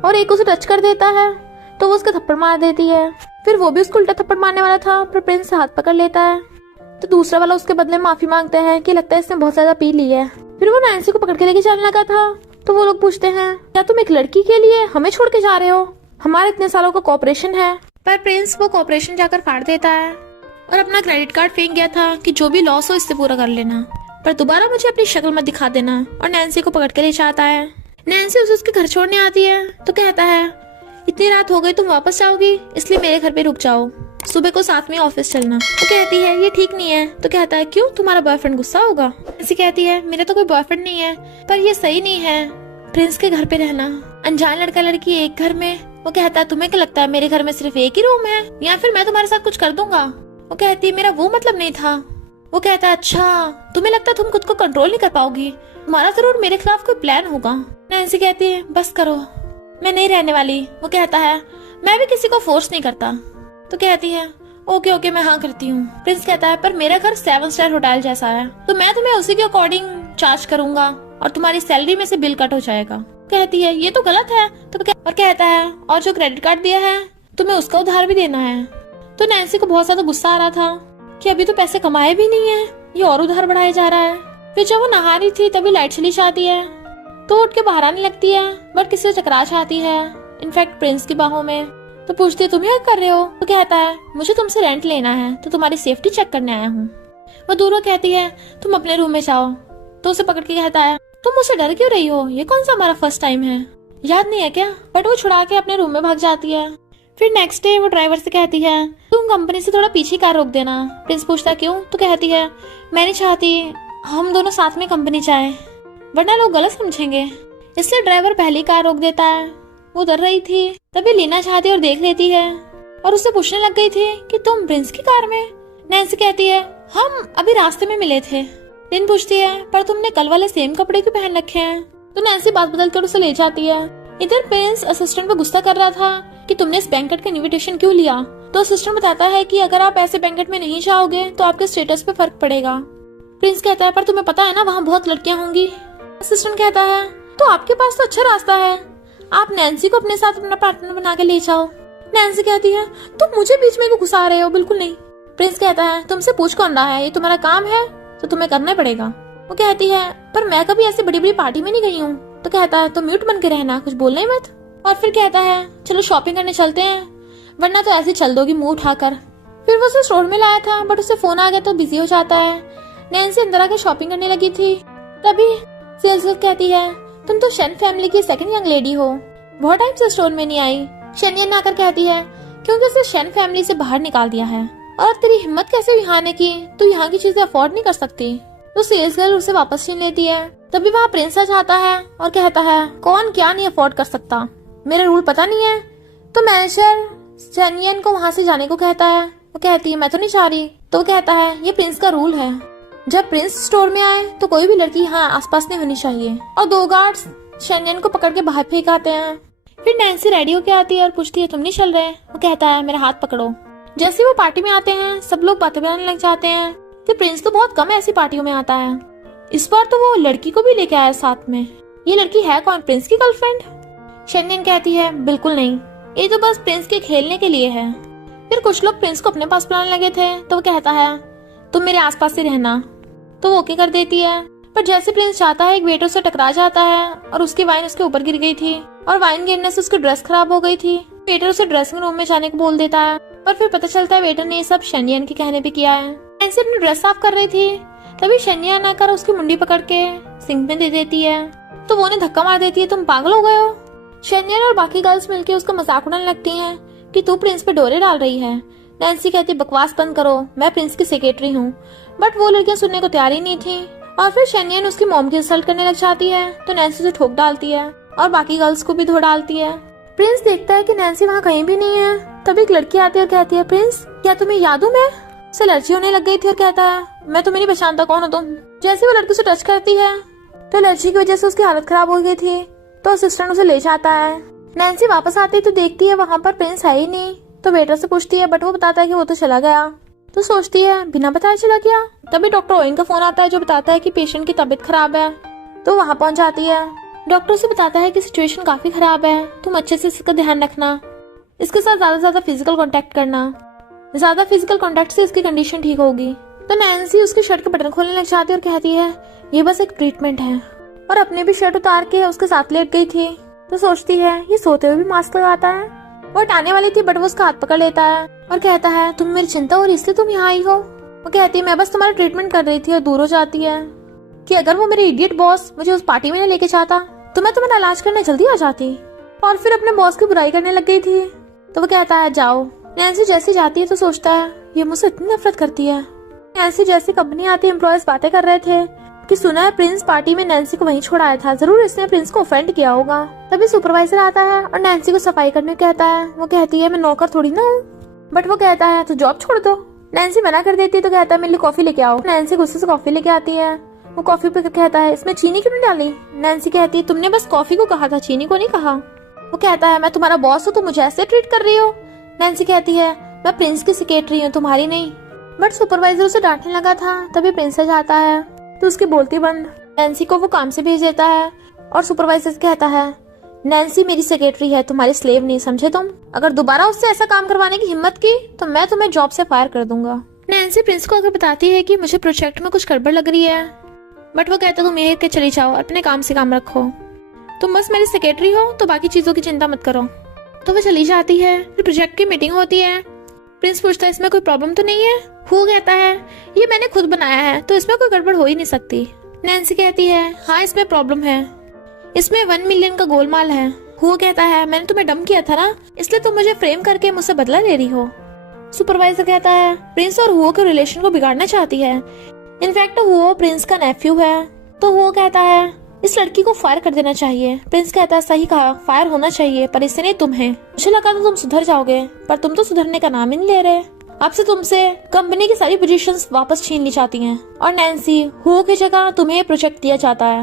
और एक उसे टच कर देता है तो वो उसका थप्पड़ मार देती है। फिर वो भी उसको उल्टा थप्पड़ मारने वाला था, पर प्रिंस हाथ पकड़ लेता है। तो दूसरा वाला उसके बदले माफी मांगता है कि लगता है इसने बहुत ज्यादा पी ली है। फिर वो नैन्सी को पकड़ के लेके जाने लगा था, तो वो लोग पूछते हैं क्या तुम एक लड़की के लिए हमें छोड़ के जा रहे हो, हमारे इतने सालों का कॉपरेशन है। पर प्रिंस वो कॉपरेशन जाकर फाड़ देता है और अपना क्रेडिट कार्ड फेंक गया था कि जो भी लॉस हो इससे पूरा कर लेना, पर दोबारा मुझे अपनी शक्ल मत दिखा देना। और नैन्सी को पकड़ के ले जाता है। नैन्सी उसे उसके घर छोड़ने आती है तो कहता है इतनी रात हो गई, तुम वापस जाओगी, इसलिए मेरे घर पे रुक जाओ, सुबह को साथ में ऑफिस चलना। वो कहती है ये ठीक नहीं है। तो कहता है क्यों, तुम्हारा बॉयफ्रेंड गुस्सा होगा। ऐसी कहती है मेरा तो कोई बॉयफ्रेंड नहीं है, पर ये सही नहीं है प्रिंस के घर पे रहना, अनजान लड़का लड़की एक घर में। वो कहता है तुम्हें क्या लगता है मेरे घर में सिर्फ एक ही रूम है, या फिर मैं तुम्हारे साथ कुछ कर दूंगा। वो कहती है मेरा वो मतलब नहीं था। वो कहता है अच्छा, तुम्हें लगता है तुम खुद को कंट्रोल नहीं कर पाओगी, तुम्हारा जरूर मेरे खिलाफ कोई प्लान होगा। नैंसी कहती है बस करो, मैं नहीं रहने वाली। वो कहता है मैं भी किसी को फोर्स नहीं करता। तो कहती है ओके ओके मैं हाँ करती हूँ। प्रिंस कहता है पर मेरा घर 7 स्टार होटल जैसा है, तो मैं तुम्हें उसी के अकॉर्डिंग चार्ज करूंगा और तुम्हारी सैलरी में से बिल कट हो जाएगा। कहती है ये तो गलत है। और कहता है और जो क्रेडिट कार्ड दिया है तुम्हें उसका उधार भी देना है। तो नैंसी को बहुत ज्यादा गुस्सा आ रहा था कि अभी तो पैसे कमाए भी नहीं है, ये और उधार बढ़ाया जा रहा है। फिर जब वो नहा रही थी तभी लाइट चली जाती है, तो उठ के बाहर आने लगती है, बट किसी से टकरा जाती है, इनफैक्ट प्रिंस की बाहों में। तो पूछती है तुम ये कर रहे हो। तो कहता है मुझे तुमसे रेंट लेना है, तो तुम्हारी सेफ्टी चेक करने आया हूँ। वो दूर कहती है तुम अपने रूम में जाओ। तो उसे पकड़ के कहता है तुम मुझसे डर क्यों रही हो, ये कौन सा हमारा फर्स्ट टाइम है, याद नहीं है क्या। बट वो छुड़ा के अपने रूम में भाग जाती है। फिर नेक्स्ट डे वो ड्राइवर से कहती है तुम कंपनी से थोड़ा पीछे कार रोक देना। प्रिंस पूछता क्यों। तो कहती है मैं नहीं चाहती हम दोनों साथ में कंपनी जाए, वरना लोग गलत समझेंगे, इसलिए ड्राइवर पहली कार रोक देता है। वो डर रही थी, तभी लीना चाहती और देख लेती है और उससे पूछने लग गई थी कि तुम प्रिंस की कार में। नैंसी कहती है हम अभी रास्ते में मिले थे। लिन पूछती है पर तुमने कल वाले सेम कपड़े क्यों पहन रखे हैं। तो नैंसी बात बदलकर उसे ले जाती है। इधर प्रिंस असिस्टेंट पे गुस्सा कर रहा था कि तुमने इस बैंकेट का इनविटेशन क्यों लिया। तो असिस्टेंट बताता है कि अगर आप ऐसे बैंकेट में नहीं जाओगे तो आपके स्टेटस पे फर्क पड़ेगा। प्रिंस कहता है पर तुम्हें पता है ना वहाँ बहुत लड़कियां होंगी। असिस्टेंट कहता है तो आपके पास तो अच्छा रास्ता है, आप नैंसी को अपने साथ अपना पार्टनर बना के ले जाओ। नैंसी कहती है तुम मुझे बीच में क्यों घुसा रहे हो, बिल्कुल नहीं। प्रिंस कहता है तुमसे पूछ कौन रहा है, ये तुम्हारा काम है तो तुम्हें करना पड़ेगा। वो कहती है पर मैं कभी ऐसी बड़ी बड़ी पार्टी में नहीं गई हूँ। तो कहता है तो म्यूट बन के रहना, कुछ बोलना ही मत। और फिर कहता है चलो शॉपिंग करने चलते हैं, वरना तो ऐसे चल दोगी मुंह उठाकर। फिर वो उसे स्टोर में लाया था बट उसे फोन आ गया तो बिजी हो जाता है। नैंसी अंदर आकर शॉपिंग करने लगी थी, तभी सेल्स कहती है तुम तो शेन फैमिली की सेकंड यंग लेडी हो, बहुत टाइम से स्टोर में नहीं आई। शेनियन आकर कहती है क्योंकि उसे शेन फैमिली से बाहर निकाल दिया है, और तेरी हिम्मत कैसे यहाँ आने की, तू यहाँ की चीजें अफोर्ड नहीं कर सकती। तो सेल्स गर्ल उसे वापस छीन लेती है। तभी वहाँ प्रिंस आ जाता है और कहता है कौन क्या नहीं अफोर्ड कर सकता, मेरे रूल पता नहीं है। तो मैनेजर शेनियन को वहाँ से जाने को कहता है। वो कहती है मैं तो नहीं चाह रही। तो वो कहता है ये प्रिंस का रूल है, जब प्रिंस स्टोर में आए तो कोई भी लड़की यहाँ आसपास नहीं होनी चाहिए। और 2 गार्ड्स शेनियन को पकड़ के बाहर फेंक आते हैं। फिर नैंसी रेडी होके आती है और पूछती है तुम नहीं चल रहे। वो कहता है मेरा हाथ पकड़ो। जैसे वो पार्टी में आते हैं सब लोग बातें बनाने लग जाते हैं कि प्रिंस तो बहुत कम ऐसी पार्टियों में आता है, इस बार तो वो लड़की को भी लेके आया साथ में। ये लड़की है कौन, प्रिंस की गर्लफ्रेंड। शेनियन कहती है बिल्कुल नहीं, ये तो बस प्रिंस के खेलने के लिए है। फिर कुछ लोग प्रिंस को अपने पास बुलाने लगे थे तो वो कहता है तुम मेरे आसपास ही रहना। तो वो ओके कर देती है। पर जैसे प्रिंस चाहता है एक वेटर से टकरा जाता है और उसकी वाइन उसके ऊपर गिर गई थी, और वाइन गिरने से उसकी ड्रेस खराब हो गई थी। वेटर उसे ड्रेसिंग रूम में जाने को बोल देता है, पर फिर पता चलता है वेटर ने ये सब शेनियन के कहने पे किया है। नैंसी अपनी ड्रेस साफ कर रही थी, तभी शेनियन आकर उसकी मुंडी पकड़ के सिंक में दे देती है। तो वो उन्हें धक्का मार देती है तुम पागल हो गए हो। शेनियन और बाकी गर्ल्स मिलके उसका मजाक उड़ाने लगती हैं कि तू प्रिंस पे डोरे डाल रही है। नैंसी कहती बकवास बंद करो, मैं प्रिंस की सेक्रेटरी हूँ। बट वो लड़कियां सुनने को तैयार ही नहीं थी। और फिर शेनियन उसकी मॉम की इंसल्ट करने लग जाती है तो नैंसी उसे ठोक डालती है और बाकी गर्ल्स को भी धो डालती है। प्रिंस देखता है कि नैंसी वहाँ कहीं भी नहीं है। तभी एक लड़की आती है और कहती है प्रिंस क्या तुम्हें याद हूँ मैं। उसे एलर्जी होने लग गई थी और कहता है मैं तुम्हें नहीं पहचानता, कौन हो तुम। जैसे वो लड़की उसे टच करती है तो एलर्जी की वजह से उसकी हालत खराब हो गई थी, तो असिस्टेंट उसे ले जाता है। नैंसी वापस आती है तो देखती है वहाँ पर प्रिंस है ही नहीं। तो वेटर से पूछती है बट वो बताता है कि वो तो चला गया। तो सोचती है बिना बताए चला गया। तभी डॉक्टर ओइन का फोन आता है जो बताता है कि पेशेंट की तबीयत खराब है। तो वहाँ पहुँच जाती है। डॉक्टर से बताता है कि सिचुएशन काफी खराब है, तुम अच्छे से इसका ध्यान रखना, इसके साथ ज्यादा फिजिकल कांटेक्ट करना, ज्यादा फिजिकल कांटेक्ट से इसकी कंडीशन ठीक होगी। तो नैंसी उसकी शर्ट के बटन खोलने लग जाती है और कहती है ये बस एक ट्रीटमेंट है, और अपने भी शर्ट उतार के उसके साथ लेट गई थी। तो सोचती है ये सोते हुए भी मास्क लगाता है। वो हटाने वाली थी बट वो उसका हाथ पकड़ लेता है और कहता है तुम मेरी चिंता हो रही इसलिए तुम यहाँ आई हो। वो कहती है मैं बस तुम्हारा ट्रीटमेंट कर रही थी, और दूर हो जाती है कि अगर वो मेरे इडियट बॉस मुझे उस पार्टी में न लेके जाता तो मैं तुम्हारा इलाज करने जल्दी आ जाती। और फिर अपने बॉस की बुराई करने लग गई थी। तो वो कहता है जाओ। नैन्सी जैसे जाती है तो सोचता है ये मुझसे इतनी नफरत करती है। नैन्सी जैसी कंपनी आती है, एम्प्लॉयज बातें कर रहे थे कि सुना है प्रिंस पार्टी में नैन्सी को वहीं छोड़ाया था, जरूर इसने प्रिंस को ऑफेंड किया होगा। तभी सुपरवाइजर आता है और नैन्सी को सफाई करने को कहता है। वो कहती है मैं नौकर थोड़ी ना हूँ, बट वो कहता है तो जॉब छोड़ दो। नैन्सी मना कर देती है तो कहता है मेरे लिए कॉफी लेके आओ। नैन्सी गुस्से से कॉफी लेके आती है। वो कॉफी पे कहता है इसमें चीनी क्यों नहीं डाली। नैन्सी कहती है तुमने बस कॉफी को कहा था, चीनी को नहीं कहा। वो कहता है मैं तुम्हारा बॉस हूँ, तुम मुझे ऐसे ट्रीट कर रही हो। नैन्सी कहती है मैं प्रिंस की सेक्रेटरी हूँ, तुम्हारी नहीं। बट सुपरवाइजर उसे डांटने लगा था। तभी प्रिंस जाता है तो उसकी बोलती बंद। नैन्सी को वो काम से भेज देता है और सुपरवाइजर कहता है नैन्सी मेरी सेक्रेटरी है, तुम्हारी स्लेव नहीं, समझे तुम। अगर दोबारा उससे ऐसा काम करवाने की हिम्मत की तो मैं तुम्हें जॉब से फायर कर दूंगा। नैन्सी प्रिंस को अगर बताती है कि मुझे प्रोजेक्ट में कुछ गड़बड़ लग रही है, बट वो कहता तुम यही के चली जाओ, अपने काम से काम रखो, तुम बस मेरी सेक्रेटरी हो तो बाकी चीजों की चिंता मत करो। तो वो चली जाती है। फिर प्रोजेक्ट की मीटिंग होती है। प्रिंस पूछता है इसमें कोई प्रॉब्लम तो नहीं है। वो कहता है ये मैंने खुद बनाया है तो इसमें कोई गड़बड़ हो ही नहीं सकती। नैन्सी कहती है हाँ इसमें प्रॉब्लम है, इसमें 1 मिलियन का गोलमाल है। वो कहता है मैंने तुम्हें डम किया था ना, इसलिए तुम मुझे फ्रेम करके मुझसे बदला ले रही हो। सुपरवाइजर कहता है प्रिंस और हुओ के रिलेशन को बिगाड़ना चाहती है, इनफैक्ट हुओ प्रिंस का नेफ्यू है। तो वो कहता है इस लड़की को फायर कर देना चाहिए। प्रिंस कहता है सही कहा, फायर होना चाहिए, पर इससे नहीं तुम है। मुझे लगा था तुम सुधर जाओगे, पर तुम तो सुधरने का नाम ही नहीं ले रहे। अब से तुमसे कंपनी की सारी पोजीशंस वापस छीननी चाहती हैं और नैन्सी हुओ की जगह तुम्हें ये प्रोजेक्ट दिया जाता है।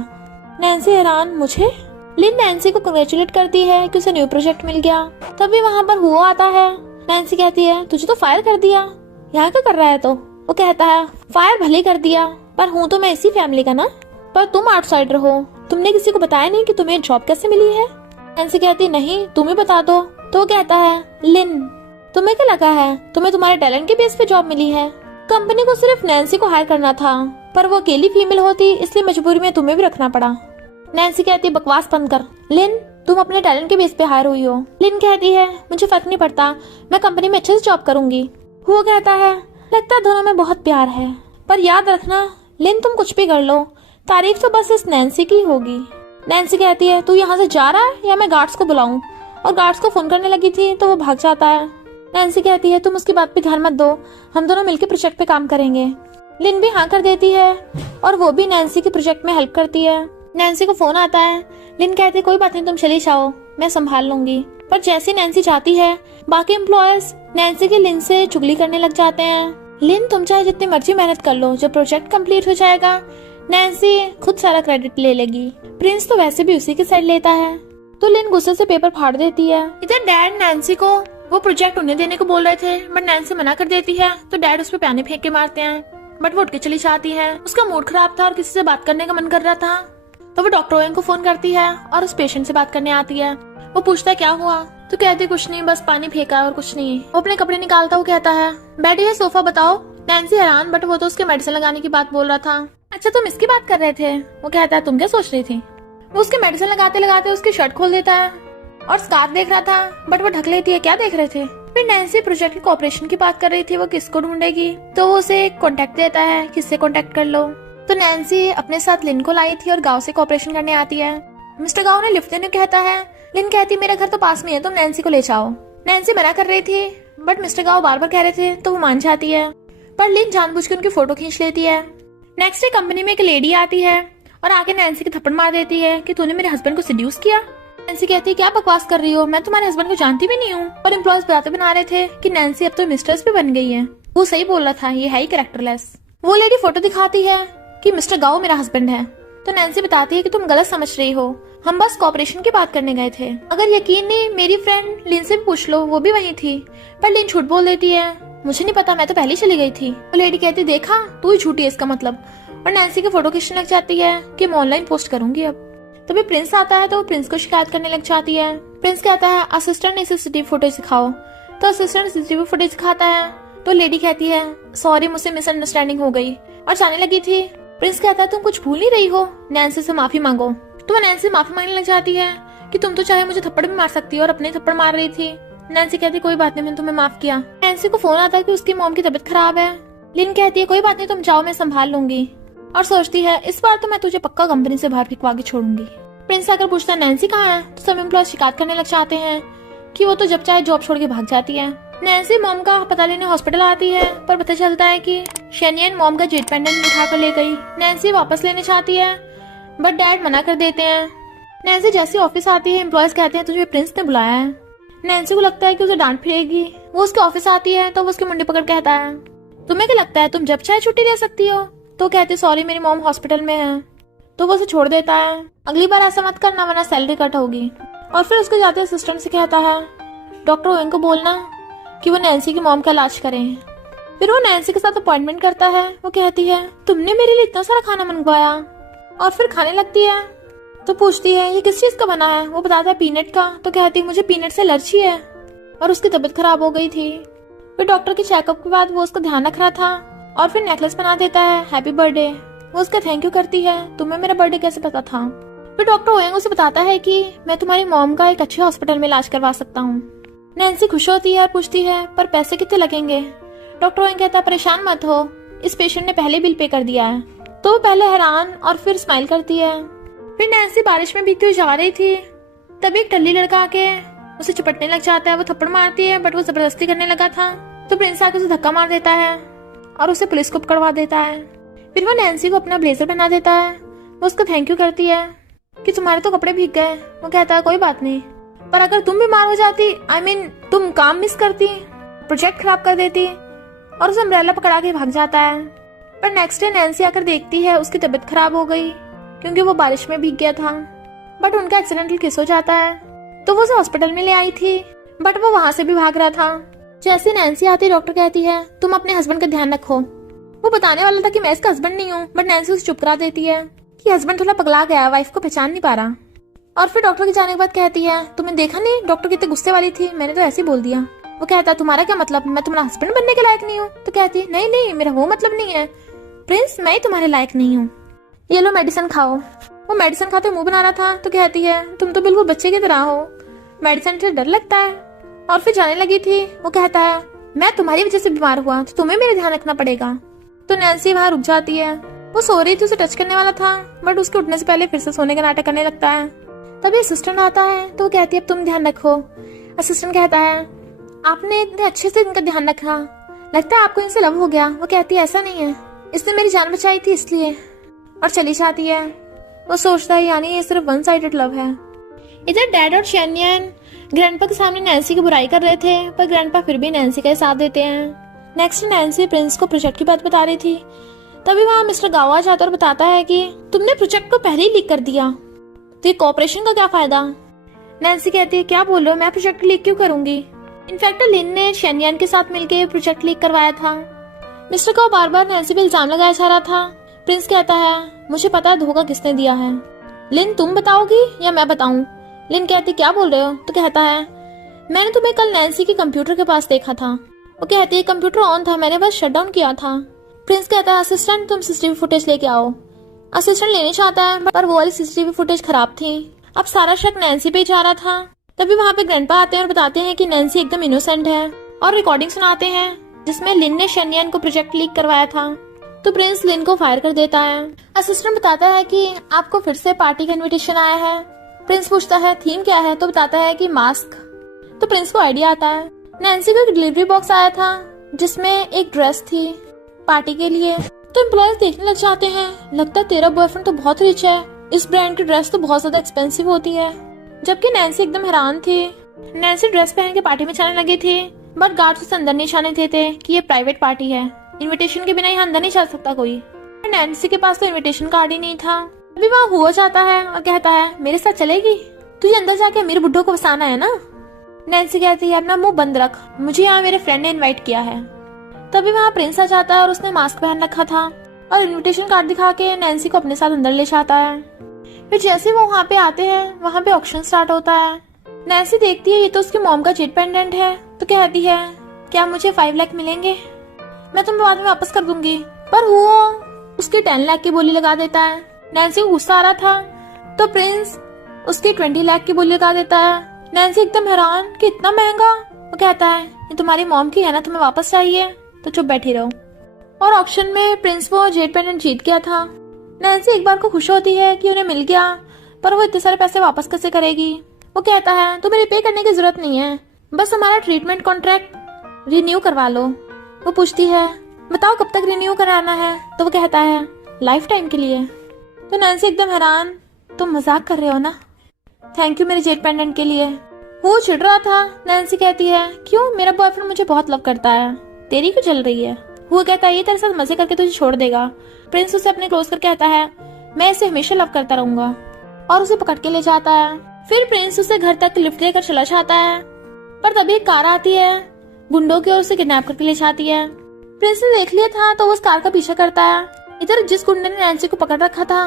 नैन्सी हैरान मुझे। लिन नैन्सी को कंग्रेचुलेट करती है कि उसे न्यू प्रोजेक्ट मिल गया। तभी वहाँ पर हुओ आता है। नैन्सी कहती है तुझे तो फायर कर दिया, यहाँ क्या कर रहा है। तो वो कहता है फायर भले कर दिया, पर हूँ तो मैं इसी फैमिली का ना, पर तुम आउटसाइडर हो, तुमने किसी को बताया नहीं कि तुम्हें जॉब कैसे मिली है। नैन्सी कहती नहीं तुम ही बता दो। तो वो कहता है लिन तुम्हें क्या लगा है तुम्हें तुम्हारे टैलेंट के बेस पे जॉब मिली है। कंपनी को सिर्फ नैन्सी को हायर करना था, पर वो अकेली फीमेल होती इसलिए मजबूरी में तुम्हें भी रखना पड़ा। नैन्सी कहती बकवास बंद कर लिन, तुम अपने टैलेंट के बेस पे हायर हुई हो। लिन कहती है मुझे फर्क नहीं पड़ता, मैं कंपनी में अच्छे से जॉब करूंगी। वो कहता है लगता है दोनों में बहुत प्यार है, पर याद रखना लिन तुम कुछ भी कर लो, तारीफ तो बस इस नैन्सी की होगी। नैन्सी कहती है तू यहाँ से जा रहा है या मैं गार्ड्स को बुलाऊं, और गार्ड्स को फोन करने लगी थी तो वो भाग जाता है। नैन्सी कहती है तुम उसकी बात पे ध्यान मत दो, हम दोनों मिलकर प्रोजेक्ट पे काम करेंगे। लिन भी हाँ कर देती है और वो भी नैन्सी के प्रोजेक्ट में हेल्प करती है। नैन्सी को फोन आता है। लिन कहती है कोई बात नहीं तुम चली जाओ, मैं संभाल लूंगी। पर जैसी नैन्सी जाती है बाकी एम्प्लॉयज नैन्सी के लिन से चुगली करने लग जाते हैं। लिन तुम चाहे जितनी मर्जी मेहनत कर लो, जब प्रोजेक्ट कंप्लीट हो जाएगा नैन्सी खुद सारा क्रेडिट ले लेगी। प्रिंस तो वैसे भी उसी की साइड लेता है। तो लिन गुस्से से पेपर फाड़ देती है। इधर डैड नैन्सी को वो प्रोजेक्ट उन्हें देने को बोल रहे थे, बट नैन्सी मना कर देती है। तो डैड उस पर पानी फेंक के मारते हैं, बट वो उठ के चली जाती है। उसका मूड खराब था और किसी से बात करने का मन कर रहा था। तो वो डॉक्टर ओवेन को फोन करती है और उस पेशेंट से बात करने आती है। वो पूछता है क्या हुआ, तो कहती कुछ नहीं, बस पानी फेंका और कुछ नहीं। वो अपने कपड़े निकालता वो कहता है बैठी है सोफा बताओ। नैन्सी हैरान, बट वो तो उसके मेडिसिन लगाने की बात बोल रहा था। अच्छा तुम इसकी बात कर रहे थे। वो कहता है तुम क्या सोच रही थी। वो उसके मेडिसिन लगाते लगाते उसकी शर्ट खोल देता है और स्कार्फ देख रहा था, बट वो ढक लेती है। क्या देख रहे थे। फिर नैन्सी प्रोजेक्ट के कॉपरेशन की बात कर रही थी, वो किसको ढूंढेगी। तो वो उसे कॉन्टेक्ट देता है, किससे कॉन्टेक्ट कर लो। तो नैन्सी अपने साथ लिन को लाई थी और गाँव से कॉपरेशन करने आती है। मिस्टर गाँव ने लिफ्ट देने कहता है। लिन कहती मेरा घर तो पास में है, तुम नैन्सी को ले जाओ। नैन्सी मना कर रही थी, बट मिस्टर गाँव बार बार कह रहे थे तो वो मान जाती है, पर लिन जानबूझ के उनकी फोटो खींच लेती है। नेक्स्ट डे कंपनी में एक लेडी आती है और आके नैन्सी के थप्पड़ मार देती है कि तूने मेरे हस्बैंड को सेड्यूस किया। नैन्सी कहती है क्या बकवास कर रही हो, मैं तुम्हारे हस्बैंड को जानती भी नहीं हूँ। और एम्प्लॉयज बताते बना रहे थे कि नैन्सी अब तो मिस्ट्रेस भी बन गई है। वो सही बोल रहा था, ये है ही कैरेक्टरलेस। वो लेडी फोटो दिखाती है कि मिस्टर गाओ मेरा हस्बैंड है। तो नैन्सी बताती है कि तुम गलत समझ रही हो, हम बस कॉपरेशन की बात करने गए थे। अगर यकीन नहीं मेरी फ्रेंड लिन से भी पूछ लो, वो भी वही थी। पर लिन झूठ बोल देती है, मुझे नहीं पता, मैं तो पहले चली गई थी। वो लेडी कहती देखा तू ही झूठी है इसका मतलब। और नैन्सी की फोटो खींचने लग जाती है कि मैं ऑनलाइन पोस्ट करूंगी अब। तभी प्रिंस आता है तो वो प्रिंस को शिकायत करने लग जाती है। प्रिंस कहता है असिस्टेंट ने सीसीटीवी फुटेज दिखाओ। तो असिस्टेंट सीसीटीवी फुटेज दिखाता है। तो लेडी कहती है सॉरी मुझसे मिसअंडरस्टैंडिंग हो गई और जाने लगी थी। प्रिंस कहता है तुम कुछ भूल नहीं रही हो, नैन्सी से माफी मांगो। तो वो नैन्सी माफी मांगने लग जाती है कि तुम तो चाहे मुझे थप्पड़ भी मार सकती हो, और अपने थप्पड़ मार रही थी। नैन्सी कहती कोई बात नहीं, मैंने तुम्हें माफ किया। नैन्सी को फोन आता है कि उसकी मॉम की तबीयत खराब है। लिन कहती है कोई बात नहीं तुम जाओ, मैं संभाल लूंगी। और सोचती है इस बार तो मैं तुझे पक्का कंपनी से बाहर फिकवा के छोड़ूंगी। प्रिंस आकर पूछता है नैन्सी कहाँ है, तो सब एम्प्लॉय शिकायत करने लग जाते हैं कि वो तो जब चाहे जॉब छोड़ के भाग जाती है। नैन्सी मॉम का पता लेने हॉस्पिटल आती है, पर पता चलता है कि शनियन मॉम का जेट पेंडेंट उठाकर ले गई। नैन्सी वापस लेने चाहती है बट डैड मना कर देते हैं। नैन्सी जैसे ऑफिस आती है एम्प्लॉयज कहते हैं तुझे प्रिंस ने बुलाया है। नैन्सी को लगता है कि उसे डांट फिरेगी। वो उसके ऑफिस आती है तो वो उसके मुंडी पकड़ कहता है तुम्हें क्या लगता है तुम जब चाहे छुट्टी ले सकती हो। तो कहती सॉरी मेरी मॉम हॉस्पिटल में है। तो वो उसे छोड़ देता है, अगली बार ऐसा मत करना वरना सैलरी कट होगी। और फिर उसके जाते असिस्टेंट से कहता है डॉक्टर ओवेन को बोलना कि वो नैन्सी की मॉम का इलाज करें। फिर वो नैन्सी के साथ अपॉइंटमेंट करता है। वो कहती है तुमने मेरे लिए इतना सारा खाना मंगवाया। और फिर खाने लगती है तो पूछती है ये किस चीज का बना है। वो बताता है पीनट का। तो कहती है मुझे पीनट से एलर्जी है और उसकी तबीयत खराब हो गई थी। फिर डॉक्टर के चेकअप के बाद वो उसका ध्यान रख रहा था और फिर नेकलेस बना देता है हैप्पी बर्थडे। वो उसका थैंक यू करती है तुम्हें मेरा बर्थडे कैसे पता था। फिर डॉक्टर ओवेन उसे बताता है कि मैं तुम्हारी मॉम का एक अच्छे हॉस्पिटल में इलाज करवा सकता हूँ। नैन्सी खुश होती है और पूछती है पर पैसे कितने लगेंगे। डॉक्टर ओवेन कहता है परेशान मत हो, इस पेशेंट ने पहले बिल पे कर दिया है। तो वो पहले हैरान और फिर स्माइल करती है। फिर नैन्सी बारिश में भीगती हुई जा रही थी, तभी एक टल्ली लड़का आके उसे चपटने लग जाता है। वो थप्पड़ मारती है बट वो जबरदस्ती करने लगा था। तो प्रिंस आके उसे धक्का मार देता है और उसे पुलिस को पकड़वा देता है। फिर वो नैन्सी को अपना ब्लेजर पहना देता है। वो उसको थैंक यू करती है कि तुम्हारे तो कपड़े भीग गए। वो कहता है कोई बात नहीं, पर अगर तुम बीमार हो जाती तुम काम मिस करती, प्रोजेक्ट खराब कर देती। और उसे अम्ब्रेला पकड़ा के भाग जाता है। पर नेक्स्ट डे नैन्सी आकर देखती है उसकी तबीयत खराब हो गई क्योंकि वो बारिश में भीग गया था। बट उनका एक्सीडेंटल किस हो जाता है तो वो उसे हॉस्पिटल में ले आई थी बट वो वहां से भी भाग रहा था। जैसे नैन्सी आती डॉक्टर कहती है तुम अपने हस्बैंड का ध्यान रखो। वो बताने वाला था कि मैं इसका हस्बैंड नहीं हूँ बट नैन्सी उसे चुप करा देती है कि हस्बैंड थोड़ा पगला गया, वाइफ को पहचान नहीं पा रहा। और फिर डॉक्टर के जाने के बाद कहती है तुमने देखा नहीं डॉक्टर कितने गुस्से वाली थी, मैंने तो ऐसे ही बोल दिया। वो कहता है तुम्हारा क्या मतलब, मैं तुम्हारा हस्बैंड बनने के लायक नहीं हूँ। तो कहती है नहीं नहीं मेरा वो मतलब नहीं है प्रिंस, मैं ही तुम्हारे लायक नहीं हूँ, ये लो मेडिसिन खाओ। वो मेडिसिन खाते मुंह बना रहा था तो कहती है तुम तो बिल्कुल बच्चे की तरह हो, मेडिसिन से डर लगता है। और फिर जाने लगी थी। वो कहता है मैं तुम्हारी वजह से बीमार हुआ तो तुम्हें मेरा ध्यान रखना पड़ेगा। तो नैन्सी वहां रुक जाती है। वो सो रही थी, उसे टच करने वाला था बट उसके उठने से पहले फिर से सोने का नाटक करने लगता है। तभी असिस्टेंट आता है तो वो कहती है अब तुम ध्यान रखो। असिस्टेंट कहता है आपने इतने अच्छे से इनका ध्यान रखा, लगता है आपको इनसे लव हो गया। वो कहती है ऐसा नहीं है, इसने मेरी जान बचाई थी इसलिए। और चली जाती है। वो सोचता है यानी ये सिर्फ वन साइडेड लव है। इधर डैड और शैनियन ग्रैंडपा के सामने नैन्सी की बुराई कर रहे थे पर ग्रैंडपा फिर भी नैन्सी का ही साथ देते हैं। नेक्स्ट नैन्सी प्रिंस को प्रोजेक्ट की बात बता रही थी, तभी वहाँ मिस्टर गावा आ जाता और बताता है कि तुमने प्रोजेक्ट को पहले ही लीक कर दिया तो ये कॉपरेशन का क्या फायदा। नैन्सी कहती है क्या बोल रहे हो, मैं प्रोजेक्ट लीक क्यों करूंगी। इनफैक्ट लिन ने शैनियन के साथ मिलकर प्रोजेक्ट लीक करवाया था। मिस्टर गावा बार बार नैन्सी पे इल्जाम लगाया जा रहा था। प्रिंस कहता है मुझे पता है धोखा किसने दिया है। लिन तुम बताओगी या मैं बताऊं। लिन कहती क्या बोल रहे हो। तो कहता है मैंने तुम्हें कल नैन्सी के कंप्यूटर के पास देखा था। वो कहती है कंप्यूटर ऑन था, मैंने बस शट डाउन किया था। प्रिंस कहता है असिस्टेंट तुम सीसीटीवी फुटेज लेके आओ। असिस्टेंट लेने चाहता है पर वो वाली सीसीटीवी फुटेज खराब थी। अब सारा शक नैन्सी पे जा रहा था। तभी वहाँ पे ग्रैंडपा आते हैं और बताते हैं कि नैन्सी एकदम इनोसेंट है और रिकॉर्डिंग सुनाते हैं जिसमें लिन ने शनियन को प्रोजेक्ट लीक करवाया था। तो प्रिंस लिन को फायर कर देता है। असिस्टेंट बताता है कि आपको फिर से पार्टी का इनविटेशन आया है। प्रिंस पूछता है थीम क्या है तो बताता है कि मास्क। तो प्रिंस को आइडिया आता है। नैन्सी को एक डिलीवरी बॉक्स आया था जिसमें एक ड्रेस थी पार्टी के लिए। तो एम्प्लॉयज देखने लग जाते हैं, लगता है तेरा बॉयफ्रेंड तो बहुत रिच है, इस ब्रांड की ड्रेस तो बहुत ज्यादा एक्सपेंसिव होती है। जबकि नैन्सी एकदम हैरान थी। नैन्सी ड्रेस पहन के पार्टी में चलने लगी थी बट गार्ड्स उसे अंदर नहीं जाने देते कि ये प्राइवेट पार्टी है, इनविटेशन के बिना यहाँ अंदर नहीं चल सकता कोई। नैन्सी के पास तो इनविटेशन कार्ड ही नहीं था। अभी वहाँ हुआ जाता है और कहता है मेरे साथ चलेगी, तुझे अंदर जाके मेरे बुड्ढों को फंसाना है ना। नैन्सी कहती है अपना मुंह बंद रख, मुझे यहाँ मेरे फ्रेंड ने इनवाइट किया है। तभी वहाँ प्रिंस आ जाता है और उसने मास्क पहन रखा था और इनविटेशन कार्ड दिखा के नैन्सी को अपने साथ अंदर ले जाता है। फिर जैसे वो वहाँ पे आते हैं वहाँ पे ऑक्शन स्टार्ट होता है। नैन्सी देखती है ये तो उसकी मॉम का जेट पेंडेंट है तो कहती है क्या मुझे 5 लाख मिलेंगे, मैं तुम्हें बाद में वापस कर दूंगी। पर वो उसकी 10 लाख की बोली लगा देता है। नैन्सी को गुस्सा आ रहा था तो प्रिंस उसकी 20 लाख की बोली लगा देता है। नैन्सी एकदम हैरान कि इतना महंगा। वो कहता है ये तुम्हारी मॉम की है ना, तुम्हें वापस चाहिए तो चुप बैठी रहो। और ऑप्शन में प्रिंस वो जेट पेंडेंट जीत गया था। नैन्सी एक बार को खुश होती है कि उन्हें मिल गया पर वो इतने सारे पैसे वापस कैसे करेगी। वो कहता है तुम्हें पे करने की जरूरत नहीं है, बस हमारा ट्रीटमेंट कॉन्ट्रैक्ट रिन्यू करवा लो। वो पूछती है बताओ कब तक रिन्यू कराना है। तो वो कहता है लाइफ टाइम के लिए। तो नैन्सी एकदम हैरान, तुम मजाक कर रहे हो ना, थैंक यू मेरे जेट पेंडेंट के लिए। वो चिढ़ रहा था। नैन्सी कहती है क्यों, मेरा बॉयफ्रेंड मुझे बहुत लव करता है, तेरी क्यों चल रही है। वो कहता है ये तेरे साथ मजे करके तुझे छोड़ देगा। प्रिंस उसे अपने क्लोज कर कहता है मैं इसे हमेशा लव करता रहूंगा, और उसे पकड़ के ले जाता है। फिर प्रिंस उसे घर तक लिफ्ट देकर चला जाता है, पर तभी एक कार आती है गुंडों की, और उसे किडनैप करके ले जाती है। प्रिंस ने देख लिया था तो वो उस कार का पीछा करता है। इधर जिस गुंडे ने नैन्सी को पकड़ रखा था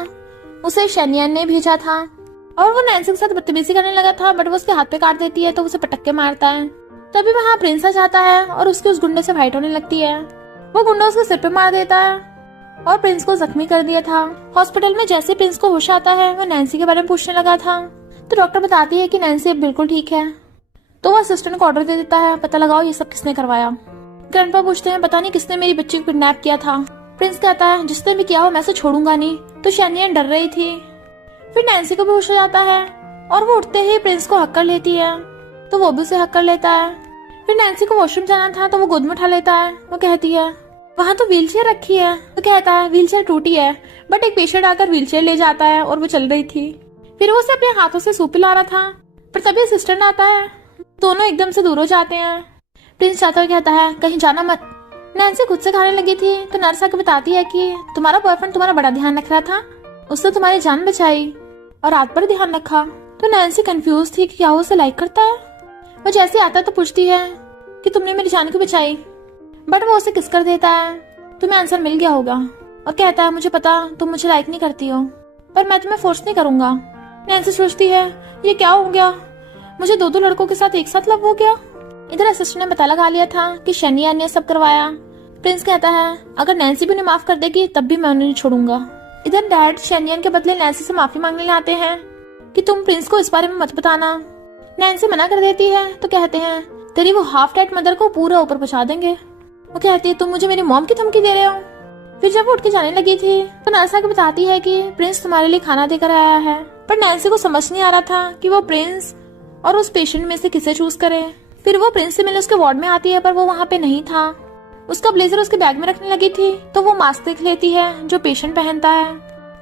उसे शनियन ने भेजा था, और वो नैन्सी के साथ बदतमीजी करने लगा था, बट वो उसके हाथ पे काट देती है तो उसे पटक के मारता है। तभी वहाँ प्रिंस आ जाता है और उसके उस गुंडे से फाइट होने लगती है। वो गुंडा उसके सिर पे मार देता है और प्रिंस को जख्मी कर दिया था। हॉस्पिटल में जैसे प्रिंस को होश आता है वो नैन्सी के बारे में पूछने लगा था, तो डॉक्टर बताती है कि नैन्सी अब बिल्कुल ठीक है। तो वो असिस्टेंट को ऑर्डर दे देता है पता लगाओ ये सब किसने करवाया। ग्रैंडपा पूछते हैं पता नहीं किसने मेरी बच्ची को किडनैप किया था। प्रिंस कहता है जिसने भी किया हो मैं उसे छोड़ूंगा नहीं। तो शनियन डर रही थी। फिर नैन्सी को भी होश आ जाता है और वो उठते ही प्रिंस को हक कर लेती है, तो वो भी उसे हक कर लेता है। फिर नैन्सी को वॉशरूम जाना था तो वो गोद में उठा लेता है। वो कहती है वहाँ तो व्हीलचेयर रखी है। तो कहता है व्हीलचेयर टूटी है, बट एक पेशेंट आकर व्हीलचेयर ले जाता है और वो चल रही थी। फिर वो उसे अपने हाथों से सूप पिला रहा था, पर तभी असिस्टेंट आता है, दोनों एकदम से दूर हो जाते हैं। प्रिंस चाहता हुआ कहता है कहीं जाना मत। नैन्सी खुद से खाने लगी थी तो नर्स आके बताती है कि तुम्हारा बॉयफ्रेंड तुम्हारा बड़ा ध्यान रख रहा था, उसने तुम्हारी जान बचाई और रात पर ध्यान रखा। तो नैन्सी कंफ्यूज थी कि क्या वो उसे लाइक करता है। वो जैसे आता है तो पूछती है कि तुमने मेरी जान क्यों बचाई, बट वो उसे किस कर देता है। तुम्हें आंसर मिल गया होगा, और कहता है मुझे पता तुम मुझे लाइक नहीं करती हो, पर मैं तुम्हें फोर्स नहीं करूंगा। नैन्सी सोचती है ये क्या हो गया, मुझे दो लड़कों के साथ एक साथ लव हो गया। इधर असिस्टेंट ने पता लगा लिया था कि शनिया ने सब करवाया। प्रिंस कहता है अगर नैन्सी भी उन्हें माफ कर देगी तब भी मैं उन्हें नहीं छोड़ूंगा। इधर डैड शनियन के बदले नैन्सी से माफी मांगने आते हैं कि तुम प्रिंस को इस बारे में मत बताना। नैन्सी मना कर देती है तो कहते हैं तेरी वो हाफ डेड मदर को पूरा ऊपर पहुंचा देंगे। वो कहती है तुम मुझे मेरी मॉम की धमकी दे रहे हो। फिर जब वो उठ के जाने लगी थी तो नर्स आके बताती है कि प्रिंस तुम्हारे लिए खाना देकर आया है, पर नैन्सी को समझ नहीं आ रहा था कि वो प्रिंस और उस पेशेंट में से किसे चूज करे। फिर वो प्रिंस से मिलने उसके वार्ड में आती है, पर वो वहाँ पे नहीं था। उसका ब्लेजर उसके बैग में रखने लगी थी तो वो मास्क देख लेती है जो पेशेंट पहनता है।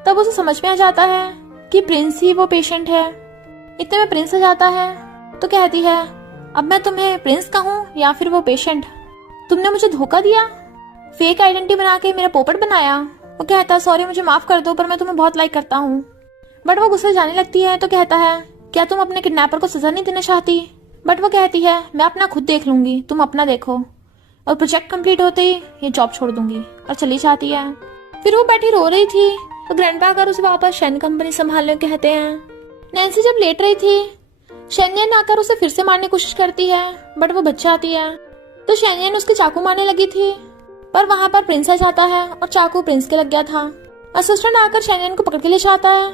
तब उसे समझ में आ जाता है कि प्रिंस ही वो पेशेंट है। इतने में प्रिंस आ जाता है तो कहती है अब मैं तुम्हें प्रिंस कहूँ या फिर वो पेशेंट, तुमने मुझे धोखा दिया, फेक आइडेंटिटी बना के मेरा पोपट बनाया। वो कहता है सॉरी मुझे माफ कर दो, पर मैं तुम्हें बहुत लाइक करता हूँ। बट वो गुस्से जाने लगती है तो कहता है क्या तुम अपने किडनैपर को सजा नहीं देना चाहती। बट वो कहती है मैं अपना खुद देख लूंगी, तुम अपना देखो। और प्रोजेक्ट कंप्लीट होते ही ये जॉब छोड़ दूंगी, और चली जाती है। फिर वो बैठी रो रही थी तो ग्रैंडपा आकर उसे वापस शैन कंपनी संभालने कहते हैं। नैन्सी जब लेट रही थी शैनियन आकर उसे फिर से मारने की कोशिश करती है, बट वो बच जाती है। तो शैनियन उसके चाकू मारने लगी थी, पर वहां पर प्रिंस आ जाता है और चाकू प्रिंस के लग गया था। असिस्टेंट आकर शैनियन को पकड़ के ले जाता है।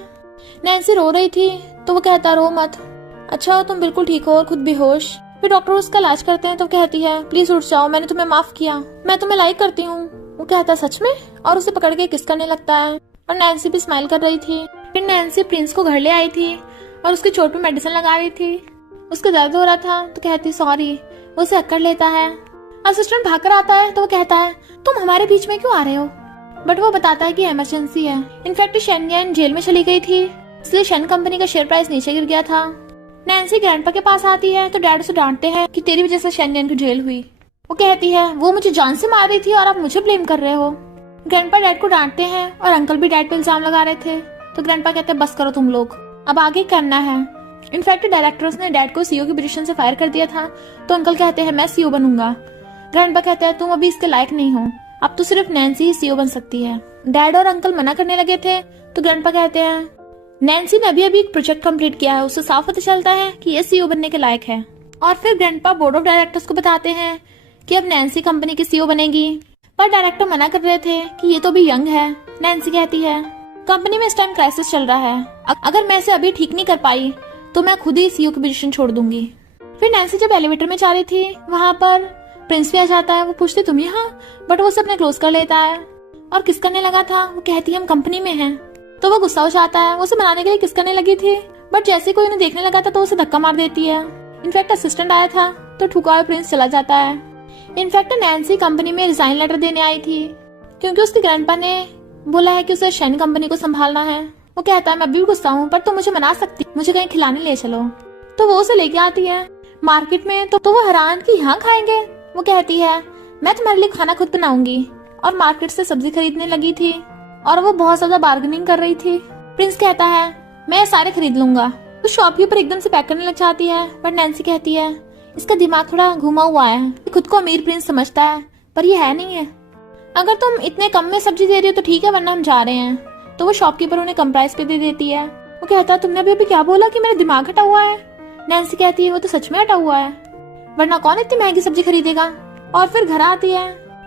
नैन्सी रो रही थी तो वो कहता रो मत, अच्छा तुम बिल्कुल ठीक हो और खुद बेहोश। फिर डॉक्टर उसका इलाज करते हैं तो कहती है प्लीज उठ जाओ, मैंने तुम्हें माफ किया, मैं तुम्हें लाइक करती हूँ। वो कहता है सच में, और उसे पकड़ के किस करने लगता है। और नैन्सी भी स्माइल कर रही थी। फिर नैन्सी प्रिंस को घर ले आई थी और उसकी चोट पे मेडिसिन लगा रही थी। उसका दर्द हो रहा था तो कहती सॉरी, वो उसे अक्कड़ लेता है। असिस्टेंट भागकर आता है तो वो कहता है तुम हमारे बीच में क्यों आ रहे हो, बट वो बताता है कि इमरजेंसी है। इनफैक्ट शैनियन जेल में चली गई थी, इसलिए शैन कंपनी का शेयर प्राइस नीचे गिर गया था। नैन्सी ग्रैंडपा के पास आती है तो डैड उसे डांटते हैं कि तेरी वजह से शैनियन की जेल हुई। वो कहती है वो मुझे जान से मार रही थी और आप मुझे ब्लेम कर रहे हो। ग्रैंडपा डैड को डांटते हैं और अंकल भी डैड पे इल्जाम लगा रहे थे। तो ग्रैंडपा कहते हैं बस करो तुम लोग, अब आगे करना है। इनफैक्ट डायरेक्टर्स ने डैड को सीईओ की पोजीशन से फायर कर दिया था, तो अंकल कहते हैं मैं सीईओ बनूंगा। ग्रैंडपा कहते हैं तुम अभी इसके लायक नहीं हो, अब तो सिर्फ नैन्सी ही सीईओ बन सकती है। डैड और अंकल मना करने लगे थे तो ग्रैंडपा कहते हैं नैन्सी ने अभी अभी एक प्रोजेक्ट कंप्लीट किया है, उससे साफ पता चलता है कि ये सीईओ बनने के लायक है। और फिर ग्रैंडपा बोर्ड ऑफ डायरेक्टर्स को बताते हैं कि अब नैन्सी कंपनी की सीईओ बनेगी, पर डायरेक्टर मना कर रहे थे कि ये तो भी यंग है। नैन्सी कहती है कंपनी में इस टाइम क्राइसिस चल रहा है, अगर मैं इसे अभी ठीक नहीं कर पाई तो मैं खुद ही सीईओ की पोजीशन छोड़ दूंगी। फिर नैन्सी जब एलिवेटर में जा रही थी वहां पर प्रिंस भी आ जाता है। वो पूछती तुम यहाँ, बट वो उसे अपने क्लोज कर लेता है और किस करने लगा था। वो कहती है हम कंपनी में हैं। तो वो गुस्सा हो जाता है। वो उसे मनाने के लिए किस करने लगी थी, बट जैसे कोई उन्हें देखने लगा था तो उसे धक्का मार देती है। इनफैक्ट असिस्टेंट आया था तो ठुका हुआ प्रिंस चला जाता है। इनफैक्ट नैन्सी कंपनी में रिजाइन लेटर देने आई थी क्योंकि उसके ग्रैंडपा ने बोला है कि उसे शाइन कंपनी को संभालना है। वो कहता है मैं अभी भी गुस्सा हूँ पर तुम मुझे मना सकती, मुझे कहीं खिलाने ले चलो। तो वो उसे लेके आती है मार्केट में। तो वो हैरान कि यहाँ खाएंगे। वो कहती है मैं तुम्हारे लिए खाना खुद बनाऊंगी, और मार्केट से सब्जी खरीदने लगी थी और वो बहुत ज्यादा बार्गेनिंग कर रही थी। प्रिंस कहता है मैं सारे खरीद लूंगा। तो शॉपकीपर एकदम से पैक करने लग जाती है, पर नैन्सी कहती है इसका दिमाग थोड़ा घुमा हुआ है, खुद को अमीर प्रिंस समझता है पर ये है नहीं है। अगर तुम इतने कम में सब्जी दे रही हो तो ठीक है, वरना हम जा रहे हैं। तो वो शॉपकीपर उन्हें कम प्राइस पे दे देती है। वो कहता है तुमने अभी क्या बोला कि मेरा दिमाग हटा हुआ है। नैन्सी कहती है वो तो सच में हटा हुआ है, वरना कौन इतनी महंगी सब्जी खरीदेगा। और फिर घर आती है।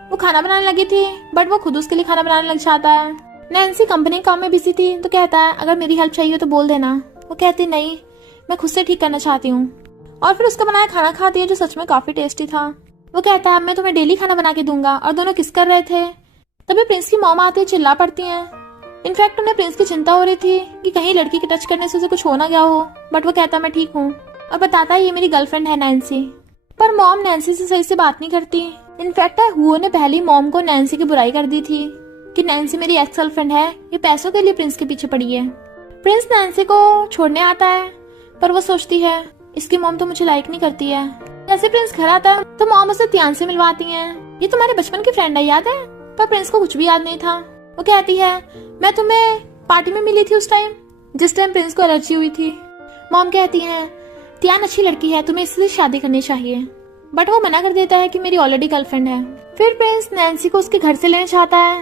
वो खाना बनाने लगी थी बट वो खुद उसके लिए खाना बनाने लग जाता है। नैन्सी कंपनी काम में बिजी थी तो कहता है अगर मेरी हेल्प चाहिए तो बोल देना। वो कहती नहीं, मैं खुद से ठीक करना चाहती हूँ। और फिर उसका बनाया खाना खाती है जो सच में काफी टेस्टी था। वो कहता है मैं तुम्हें डेली खाना बना के दूंगा। और दोनों किस कर रहे थे तभी प्रिंस की मॉम आती है, चिल्ला पड़ती हैं। इनफैक्ट उन्हें प्रिंस की चिंता हो रही थी कि कहीं लड़की के टच करने से उसे कुछ हो ना गया हो, बट वो कहता मैं ठीक हूँ और बताता है ये मेरी गर्लफ्रेंड है नैन्सी। पर मॉम नैन्सी से सही से बात नहीं करती। इनफैक्ट हुओ ने पहली मॉम को नैन्सी की बुराई कर दी थी कि नैन्सी मेरी एक्स गर्लफ्रेंड है, ये पैसों के लिए प्रिंस के पीछे पड़ी है। प्रिंस नैन्सी को छोड़ने आता है पर वो सोचती है इसकी मॉम तो मुझे लाइक नहीं करती है। जैसे प्रिंस घर आता है तो मॉम उसे त्यान से मिलवाती हैं। ये तुम्हारे बचपन की फ्रेंड है, याद है? पर प्रिंस को कुछ भी याद नहीं था। वो कहती है मैं तुम्हें पार्टी में मिली थी उस टाइम जिस टाइम प्रिंस को एलर्जी हुई थी। मॉम कहती है त्यान अच्छी लड़की है, तुम्हें इससे शादी करनी चाहिए, बट वो मना कर देता है कि मेरी ऑलरेडी गर्लफ्रेंड है। फिर प्रिंस नैन्सी को उसके घर से लेना चाहता है।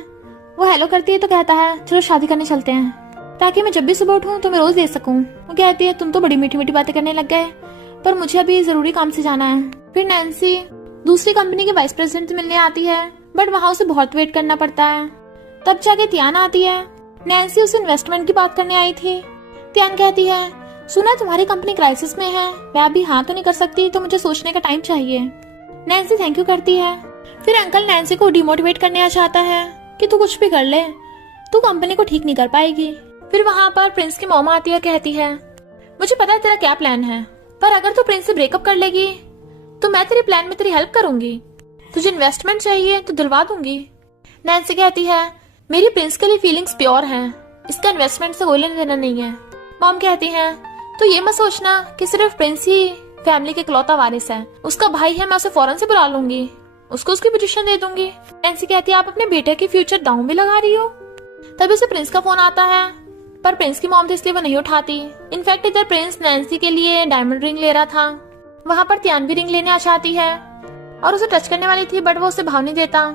वो हेलो करती है तो कहता है चलो शादी करने चलते हैं ताकि मैं जब भी सुबह उठूं तो मैं रोज दे सकूं। वो कहती है तुम तो बड़ी मीठी मीठी बातें करने लग गए, पर मुझे अभी जरूरी काम से जाना है। फिर नैन्सी दूसरी कंपनी के वाइस प्रेसिडेंट से मिलने आती है बट वहाँ उसे बहुत वेट करना पड़ता है। तब जाके त्यान आती है। नैन्सी उसे इन्वेस्टमेंट की बात करने आई थी। त्यान कहती है सुना तुम्हारी कंपनी क्राइसिस में है, मैं अभी हाँ तो नहीं कर सकती, तो मुझे सोचने का टाइम चाहिए। नैन्सी थैंक यू करती है। फिर अंकल नैन्सी को डिमोटिवेट करने आ जाता है कि तू कुछ भी कर ले, तू कंपनी को ठीक नहीं कर पाएगी। फिर वहाँ पर प्रिंस की मॉम आती है और कहती है मुझे पता है तेरा क्या प्लान है, पर अगर तू प्रिंस से ब्रेकअप कर लेगी तो मैं तेरे प्लान में तेरी हेल्प करूंगी। तुझे इन्वेस्टमेंट चाहिए तो दिलवा दूंगी। नैन्सी कहती है मेरी प्रिंस के लिए फीलिंग्स प्योर हैं, इसका इन्वेस्टमेंट से कोई लेना देना नहीं है। मॉम कहती है तो ये मत सोचना कि सिर्फ प्रिंस ही फैमिली के इकलौता वारिस है, उसका भाई है, मैं उसे फौरन से बुला लूंगी, उसको उसकी पोजीशन दे दूंगी। नैन्सी कहती है आप अपने बेटे की फ्यूचर दांव में लगा रही हो। तभी उसे प्रिंस का फोन आता है पर प्रिंस की मॉम तो इसलिए वो नहीं उठाती। इनफैक्ट इधर प्रिंस नैन्सी के लिए डायमंड रिंग ले रहा था, वहाँ पर त्यान भी रिंग लेने आ जाती है और उसे टच करने वाली थी बट वो उसे भाव नहीं देता।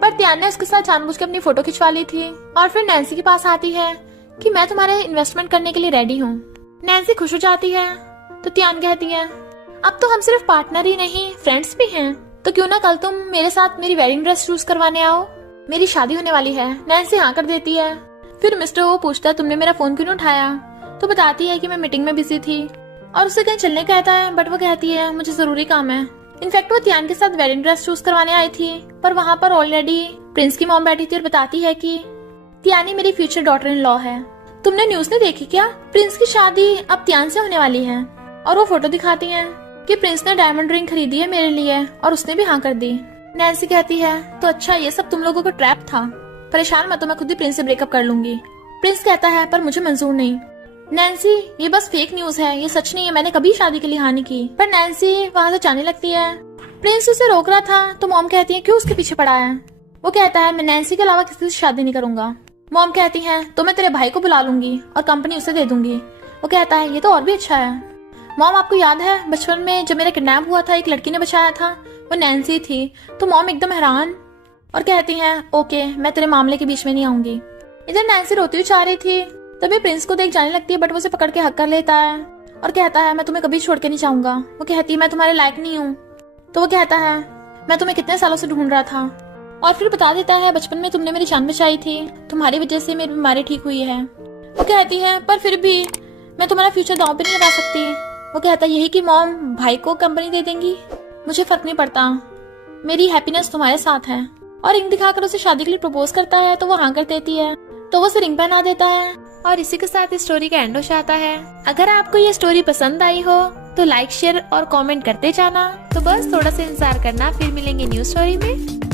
पर त्यान ने उसके साथ जानबूझ के अपनी फोटो खिंचवा ली थी। और फिर नैन्सी के पास आती है कि मैं तुम्हारे इन्वेस्टमेंट करने के लिए रेडी हूँ। नैन्सी खुश हो जाती है तो त्यान कहती है अब तो हम सिर्फ पार्टनर ही नहीं फ्रेंड्स भी हैं, तो क्यों ना कल तुम मेरे साथ मेरी वेडिंग ड्रेस चूज करवाने आओ, मेरी शादी होने वाली है। नैन्सी हाँ कर देती है। फिर मिस्टर वो पूछता है तुमने मेरा फोन क्यों नहीं उठाया, तो बताती है कि मैं मीटिंग में बिजी थी और उसे कहीं चलने कहता है बट वो कहती है मुझे जरूरी काम है। इनफैक्ट वो त्यान के साथ वेडिंग ड्रेस चूज करवाने आई थी पर वहाँ पर ऑलरेडी प्रिंस की मॉम बैठी थी और बताती है कि त्यानी मेरी फ्यूचर डॉटर इन लॉ है। तुमने न्यूज नहीं देखी क्या, प्रिंस की शादी अब त्यान से होने वाली है। और वो फोटो दिखाती है कि प्रिंस ने डायमंड रिंग खरीदी है मेरे लिए और उसने भी हाँ कर दी। नैन्सी कहती है तो अच्छा ये सब तुम लोगों को ट्रैप था, परेशान मत हो, मैं खुद ही प्रिंस से ब्रेकअप कर लूंगी। प्रिंस कहता है पर मुझे मंजूर नहीं। नैन्सी ये बस फेक न्यूज है, ये सच नहीं है, मैंने कभी शादी के लिए हाँ नहीं की। पर नैन्सी वहाँ से जाने लगती है। प्रिंस उसे रोक रहा था तो मॉम कहती है क्यों उसके पीछे पड़ा है। वो कहता है मैं नैन्सी के अलावा किसी से शादी नहीं करूंगा। मॉम कहती है तो मैं तेरे भाई को बुला लूंगी और कंपनी उसे दे दूंगी। वो कहता है ये तो और भी अच्छा है। मॉम आपको याद है बचपन में जब मेरा किडनैप हुआ था एक लड़की ने बचाया था, वो नैन्सी थी। तो मॉम एकदम हैरान और कहती है ओके मैं तेरे मामले के बीच में नहीं आऊंगी। इधर नैन्सी रोती हुई चाह रही थी तभी प्रिंस को देख जाने लगती है बट वो उसे पकड़ के हक कर लेता है और कहता है मैं तुम्हें कभी छोड़ के नहीं जाऊंगा। वो कहती है मैं तुम्हारे लायक नहीं हूँ। तो वो कहता है मैं तुम्हें कितने सालों से ढूंढ रहा था। और फिर बता देता है बचपन में तुमने मेरी जान बचाई थी, तुम्हारी वजह से मेरी बीमारी ठीक हुई है। वो कहती है पर फिर भी मैं तुम्हारा फ्यूचर दांव पे नहीं लगा सकती। वो कहता है यही कि मॉम भाई को कंपनी दे देंगी, मुझे फर्क नहीं पड़ता, मेरी हैप्पीनेस तुम्हारे साथ है। और रिंग दिखाकर उसे शादी के लिए प्रपोज करता है तो वो हाँ कर देती है। तो वो उसे रिंग पहना देता है और इसी के साथ इस स्टोरी का एंड हो जाता है। अगर आपको ये स्टोरी पसंद आई हो तो लाइक शेयर और कमेंट करते जाना। तो बस थोड़ा सा इंतजार करना, फिर मिलेंगे न्यू स्टोरी में।